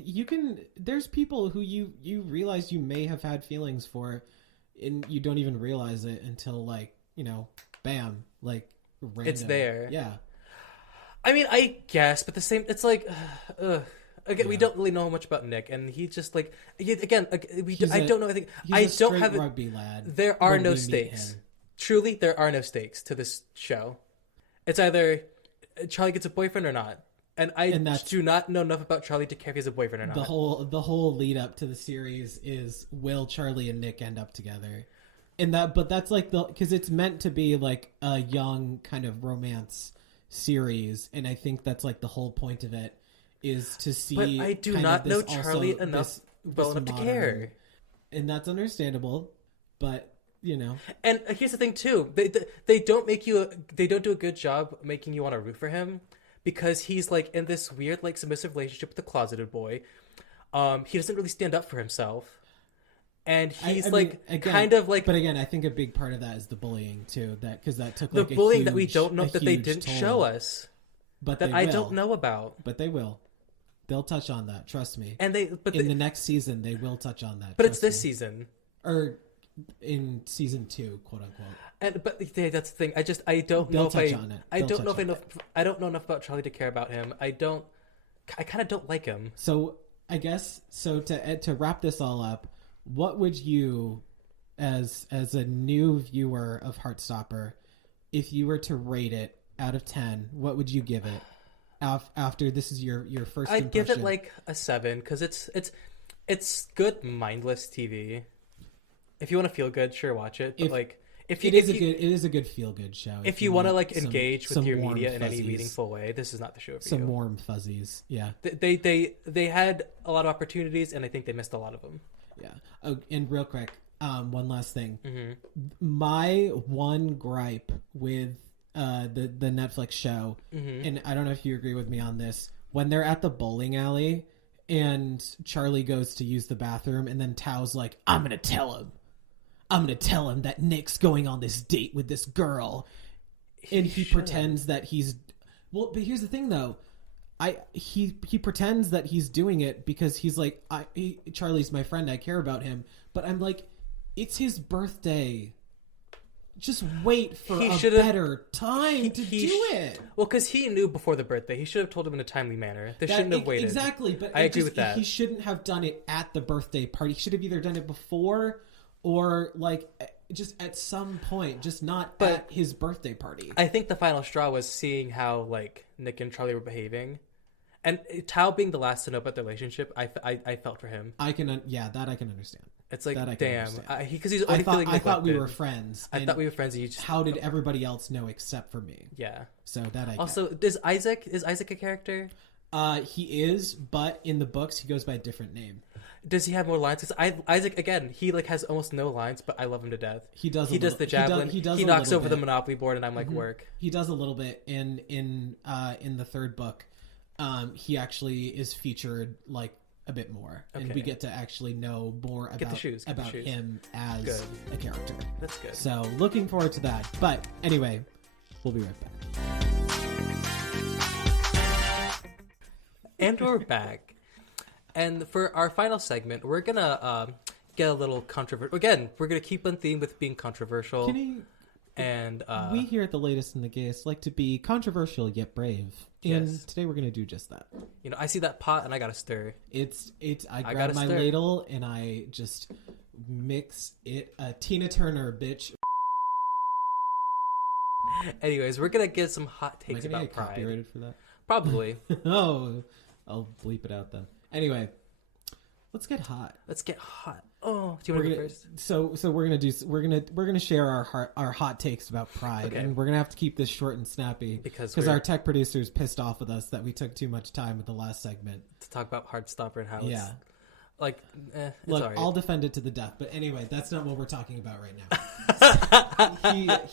there's people who you realize you may have had feelings for, and you don't even realize it until like bam, like random. It's there. Yeah. I mean, I guess, but it's like, again, we don't really know much about Nick, and he just like again. I don't know anything. I don't have rugby lad. There are no stakes. Truly, there are no stakes to this show. It's either Charlie gets a boyfriend or not, and I do not know enough about Charlie to care if he has a boyfriend or not. The whole lead up to the series is, will Charlie and Nick end up together? But that's like because it's meant to be like a young kind of romance series, and I think that's like the whole point of it. Is to see, but I do not know Charlie enough to care, and that's understandable. But and here's the thing too: they don't do a good job making you want to root for him, because he's like in this weird like submissive relationship with a closeted boy. He doesn't really stand up for himself, and he's But again, I think a big part of that is the bullying too. Because that took like the bullying that we don't know, that they didn't show us, but that I don't know about. But they will. They'll touch on that, trust me. And in the next season they will touch on that. But it's this season. Or in season 2, quote unquote. But that's the thing. I don't know if I don't know enough about Charlie to care about him. I kind of don't like him. So I guess to wrap this all up, what would you, as a new viewer of Heartstopper, if you were to rate it out of 10, what would you give it? After this is your first impression? I'd give it like a 7 because it's good mindless TV. If you want to feel good, sure, watch it. But it is a good feel good show. If you want to engage with your media in any meaningful way, this is not the show for you. Some warm fuzzies, yeah. They had a lot of opportunities, and I think they missed a lot of them. Yeah. Oh, and real quick, one last thing. Mm-hmm. My one gripe with the Netflix show, mm-hmm. and I don't know if you agree with me on this, when they're at the bowling alley and Charlie goes to use the bathroom, and then Tao's like, I'm gonna tell him that Nick's going on this date with this girl, and he pretends that he's but here's the thing though, he pretends that he's doing it because he's like, Charlie's my friend, I care about him, but I'm like, it's his birthday. Just wait for a better time to do it. Well, because he knew before the birthday. He should have told him in a timely manner. They shouldn't have waited. Exactly, but I agree with that. He shouldn't have done it at the birthday party. He should have either done it before or just at some point, just not at his birthday party. I think the final straw was seeing how Nick and Charlie were behaving. And Tao being the last to know about the relationship, I felt for him. I can understand. It's like, damn, because he's already feeling neglected. I thought we were friends. I thought we were friends. And you just, how did everybody else know except for me? Yeah. So that I get. Also, is Isaac a character? He is, but in the books he goes by a different name. Does he have more lines? Because Isaac, again, he has almost no lines, but I love him to death. He does the javelin. He knocks over the Monopoly board, and I'm like, work. He does a little bit in the third book. He actually is featured a bit more, and we get to actually know more about him as a character. That's good. So looking forward to that. But anyway, we'll be right back. And we're back. And for our final segment, we're gonna get a little controversial. Again, we're gonna keep on theme with being controversial. We here at the Latest and the Gayest like to be controversial yet brave. And today we're going to do just that. I see that pot and I got to stir. I grab my ladle and I just mix it. Tina Turner, bitch. Anyways, we're going to get some hot takes about pride. Copyrighted for that? Probably. Oh, I'll bleep it out then. Anyway, let's get hot. Oh, do you want to go first? So we're gonna share our hot takes about pride, and we're gonna have to keep this short and snappy because our tech producer's pissed off with us that we took too much time with the last segment to talk about Heartstopper and how it's look, right. I'll defend it to the death, but anyway, that's not what we're talking about right now.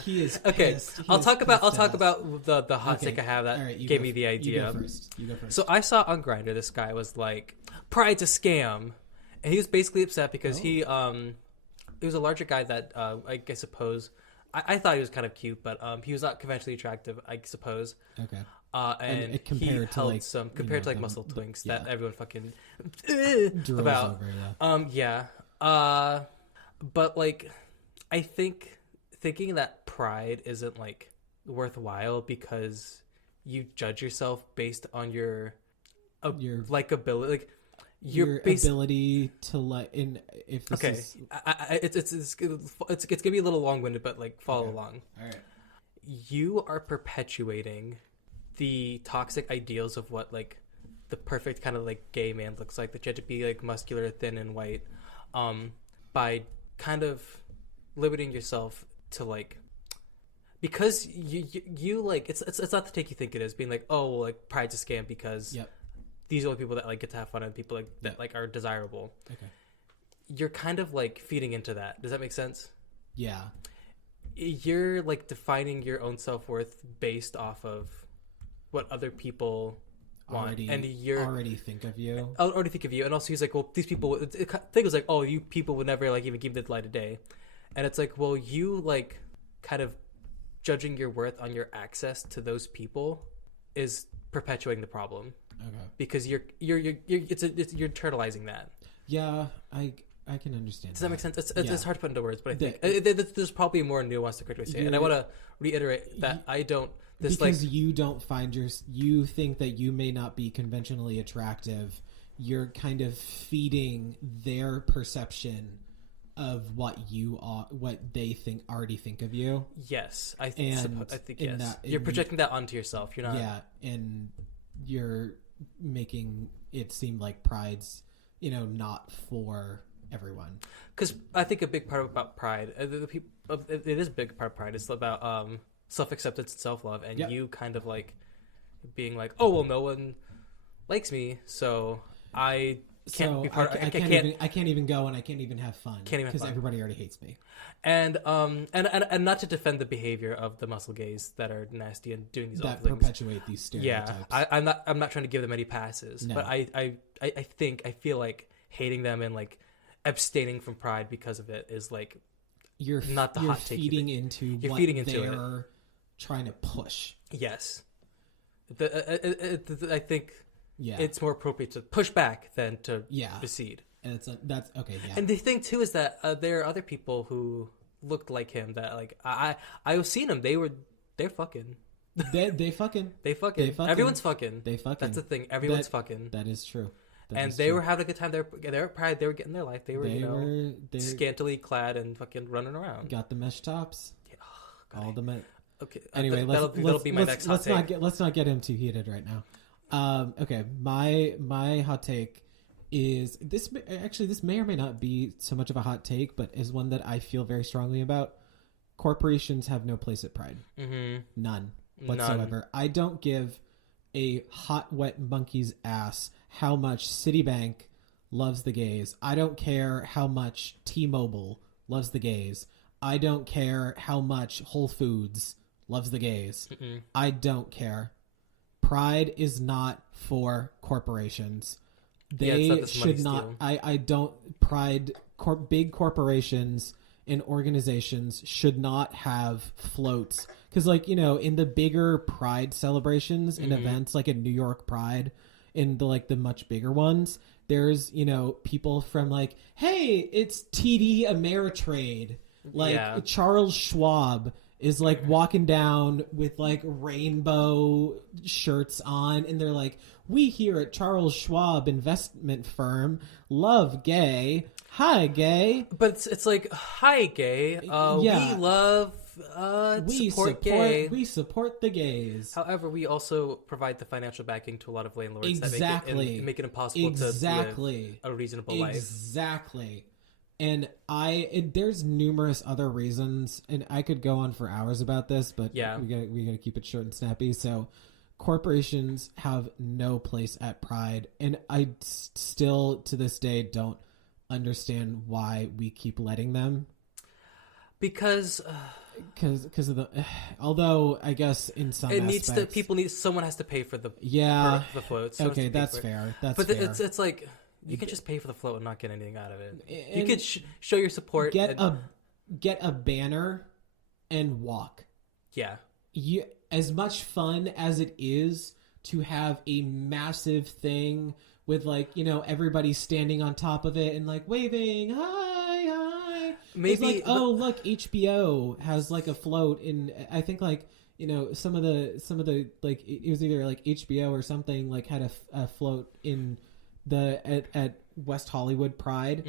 he is pissed. I'll talk about the hot take I have that gave me the idea. You go first. So I saw on Grindr this guy was like, pride's a scam. And he was basically upset because he was a larger guy that I suppose I thought he was kind of cute, but he was not conventionally attractive, I suppose. Okay. And compared he held to muscle twinks that everyone fucking about. Over, but I think thinking that pride isn't worthwhile because you judge yourself based on your likability, your ability to if this is... it's gonna be a little long-winded, but follow along. All right. You are perpetuating the toxic ideals of what the perfect kind of gay man looks like, that you have to be muscular, thin, and white, by kind of limiting yourself to because you it's not the take you think it is, being pride's a scam because these are the people that get to have fun and people that are desirable. Okay. You're kind of feeding into that. Does that make sense? Yeah. You're defining your own self-worth based off of what other people want, and you're already think of you. And also he's well, these people. The thing was oh, you people would never even give the light of day, and it's well, you kind of judging your worth on your access to those people is perpetuating the problem. Okay. Because you're internalizing that. Yeah, can understand. Does that make sense? It's hard to put into words, but I think there's probably a more nuanced way to say it. And I want to reiterate that I don't. Because you don't find you think that you may not be conventionally attractive. You're kind of feeding their perception of what you are, what they already think of you. Yes, I think yes. You're projecting that onto yourself. You're not. Yeah, and you're making it seem like Pride's, not for everyone. Because I think a big part about Pride, it is a big part of Pride. It's about self-acceptance and self-love, and you kind of like being like, oh well, no one likes me, so I can't be part. I can't even go, and I can't even have fun because everybody already hates me. And not to defend the behavior of the muscle gays that are nasty and doing these that awful things. Perpetuate these stereotypes. Yeah, I'm not trying to give them any passes, but I feel like hating them and like abstaining from Pride because of it is like you're not the hot take. You're feeding into they're trying to push. Yes, I think it's more appropriate to push back than to recede. And that's okay. Yeah, and the thing too is that there are other people who looked like him that like I've seen them. They're fucking. They fucking. Everyone's fucking. They fucking. That's the thing. Everyone's fucking. That is true. They were having a good time. They were Pride. They were getting their life. They were scantily clad and fucking running around. Got the mesh tops. Yeah, all the mesh. Okay. Anyway, that'll be my next hot take. Let's not get him too heated right now. Okay, my hot take is this. Actually, this may or may not be so much of a hot take, but is one that I feel very strongly about. Corporations have no place at Pride. Mm-hmm. None whatsoever. None. I don't give a hot wet monkey's ass how much Citibank loves the gays. I don't care how much T-Mobile loves the gays. I don't care how much Whole Foods loves the gays. Mm-mm. I don't care. Pride is not for corporations. They should not. I don't. Big corporations and organizations should not have floats because, in the bigger Pride celebrations and events, like in New York Pride, in the much bigger ones, there's people from hey, it's TD Ameritrade, Charles Schwab is walking down with rainbow shirts on, and they're like, we here at Charles Schwab investment firm love gay. Hi, gay. But it's like, hi, gay. We love support gay. We support the gays. However, we also provide the financial backing to a lot of landlords that make it impossible to live a reasonable life. Exactly. And there's numerous other reasons, and I could go on for hours about this, but we gotta keep it short and snappy. So, corporations have no place at Pride, and I still to this day don't understand why we keep letting them. Because of the. Although I guess in some aspects, someone has to pay for the for the floats. Okay, that's fair. That's fair. It's like. You can just pay for the float and not get anything out of it. You could show your support. Get a banner and walk. Yeah. As much fun as it is to have a massive thing with everybody standing on top of it and waving, hi. Maybe look, HBO has a float in. I think some of the it was either HBO or something had a float in. At West Hollywood Pride,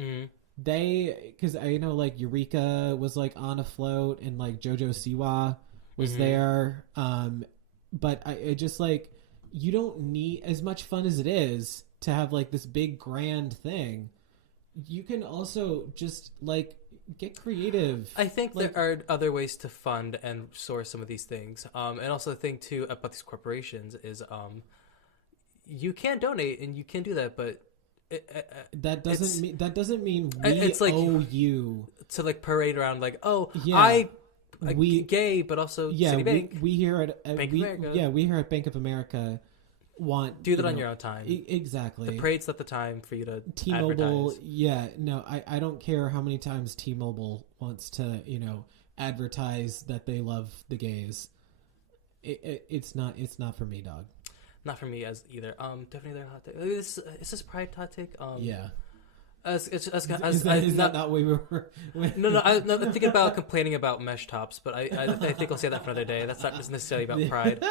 because I know Eureka was on a float and JoJo Siwa was there, but I just you don't need as much fun as it is to have this big grand thing. You can also just get creative. I think there are other ways to fund and source some of these things, and also the thing too about these corporations is you can donate and you can do that, but that doesn't mean we owe you to parade around we gay, but also Citibank. We here at Bank of America. We here at Bank of America do that on your own time. Exactly. The parade's not the time for you to T-Mobile. Advertise. Yeah, no, I don't care how many times T-Mobile wants to advertise that they love the gays. It's not for me, dog. Not for me as either. Definitely their hot take. Is this Pride hot take? Yeah. Is that not what we were? No. I'm thinking about complaining about mesh tops, but I think I'll say that for another day. That's not just necessarily about pride.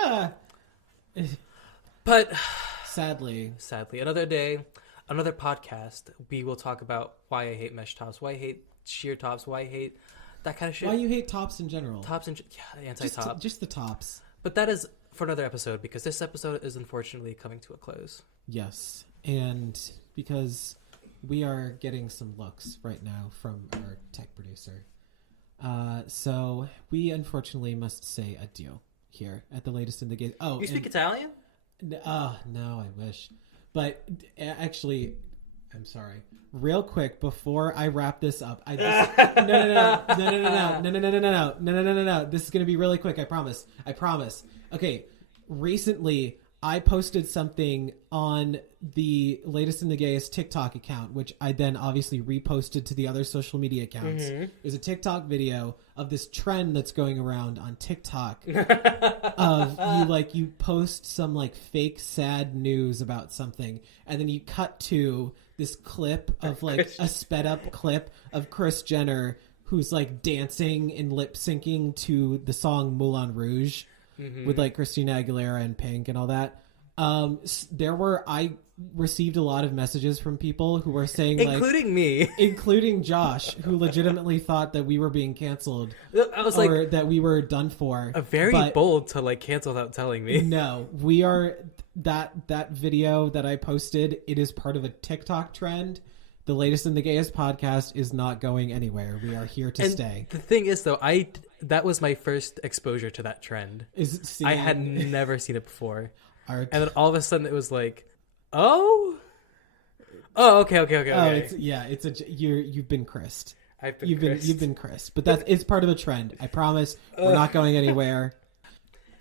But sadly, another day, another podcast. We will talk about why I hate mesh tops, why I hate sheer tops, why I hate that kind of shit. Why you hate tops in general? Anti-top. Just the tops. But that is for another episode because this episode is unfortunately coming to a close. Yes, and because we are getting some looks right now from our tech producer. So we unfortunately must say adieu here at the latest in the game. Oh, you speak Italian? No, I wish. But actually, I'm sorry. Real quick, before I wrap this up, no. This is going to be really quick. I promise. Okay. Recently, I posted something on the latest in the gayest TikTok account, which I then obviously reposted to the other social media accounts. There's a TikTok video of this trend that's going around on TikTok of you post some like fake sad news about something, and then you cut to this clip of like a sped up clip of Kris Jenner who's like dancing and lip syncing to the song Moulin Rouge. With like Christina Aguilera and Pink and all that. I received a lot of messages from people who were saying including me, including Josh, who legitimately thought that we were being canceled. I was or that we were done for. Very bold to like cancel without telling me. No, we are that video that I posted. It is part of a TikTok trend. The latest in the gayest podcast is not going anywhere. We are here to stay. The thing is, though, that was my first exposure to that trend. I had never seen it before, and then all of a sudden it was like, okay. You've been Chrised. You've been Chrised, but it's part of a trend. I promise. We're not going anywhere.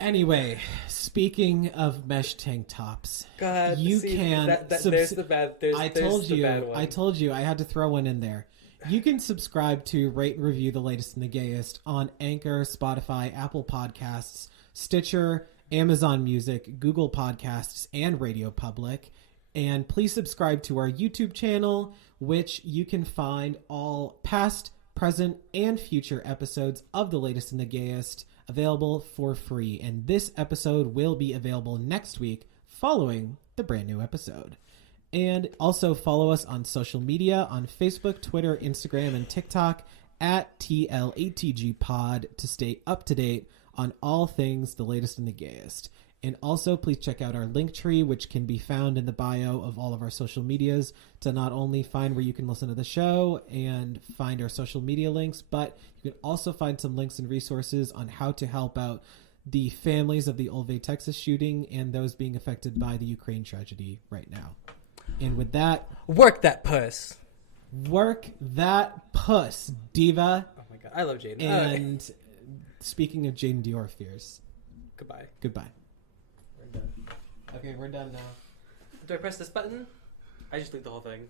Anyway, speaking of mesh tank tops, God, there's the bad. I told you I had to throw one in there. You can subscribe to Rate and Review the Latest and the Gayest on Anchor, Spotify, Apple Podcasts, Stitcher, Amazon Music, Google Podcasts, and Radio Public. And please subscribe to our YouTube channel, which you can find all past, present, and future episodes of the Latest and the Gayest available for free. And this episode will be available next week following the brand new episode. And also follow us on social media on Facebook, Twitter, Instagram, and TikTok at TLATGpod to stay up to date on all things the latest and the gayest. And also please check out our link tree, which can be found in the bio of all of our social medias, to not only find where you can listen to the show and find our social media links, but you can also find some links and resources on how to help out the families of the Ulve, Texas shooting and those being affected by the Ukraine tragedy right now. And with that... Work that puss. Work that puss, diva. Oh my god, I love Jaden. And speaking of Jaden Dior fears... Goodbye. We're done. Okay, we're done now. Do I press this button? I just delete the whole thing.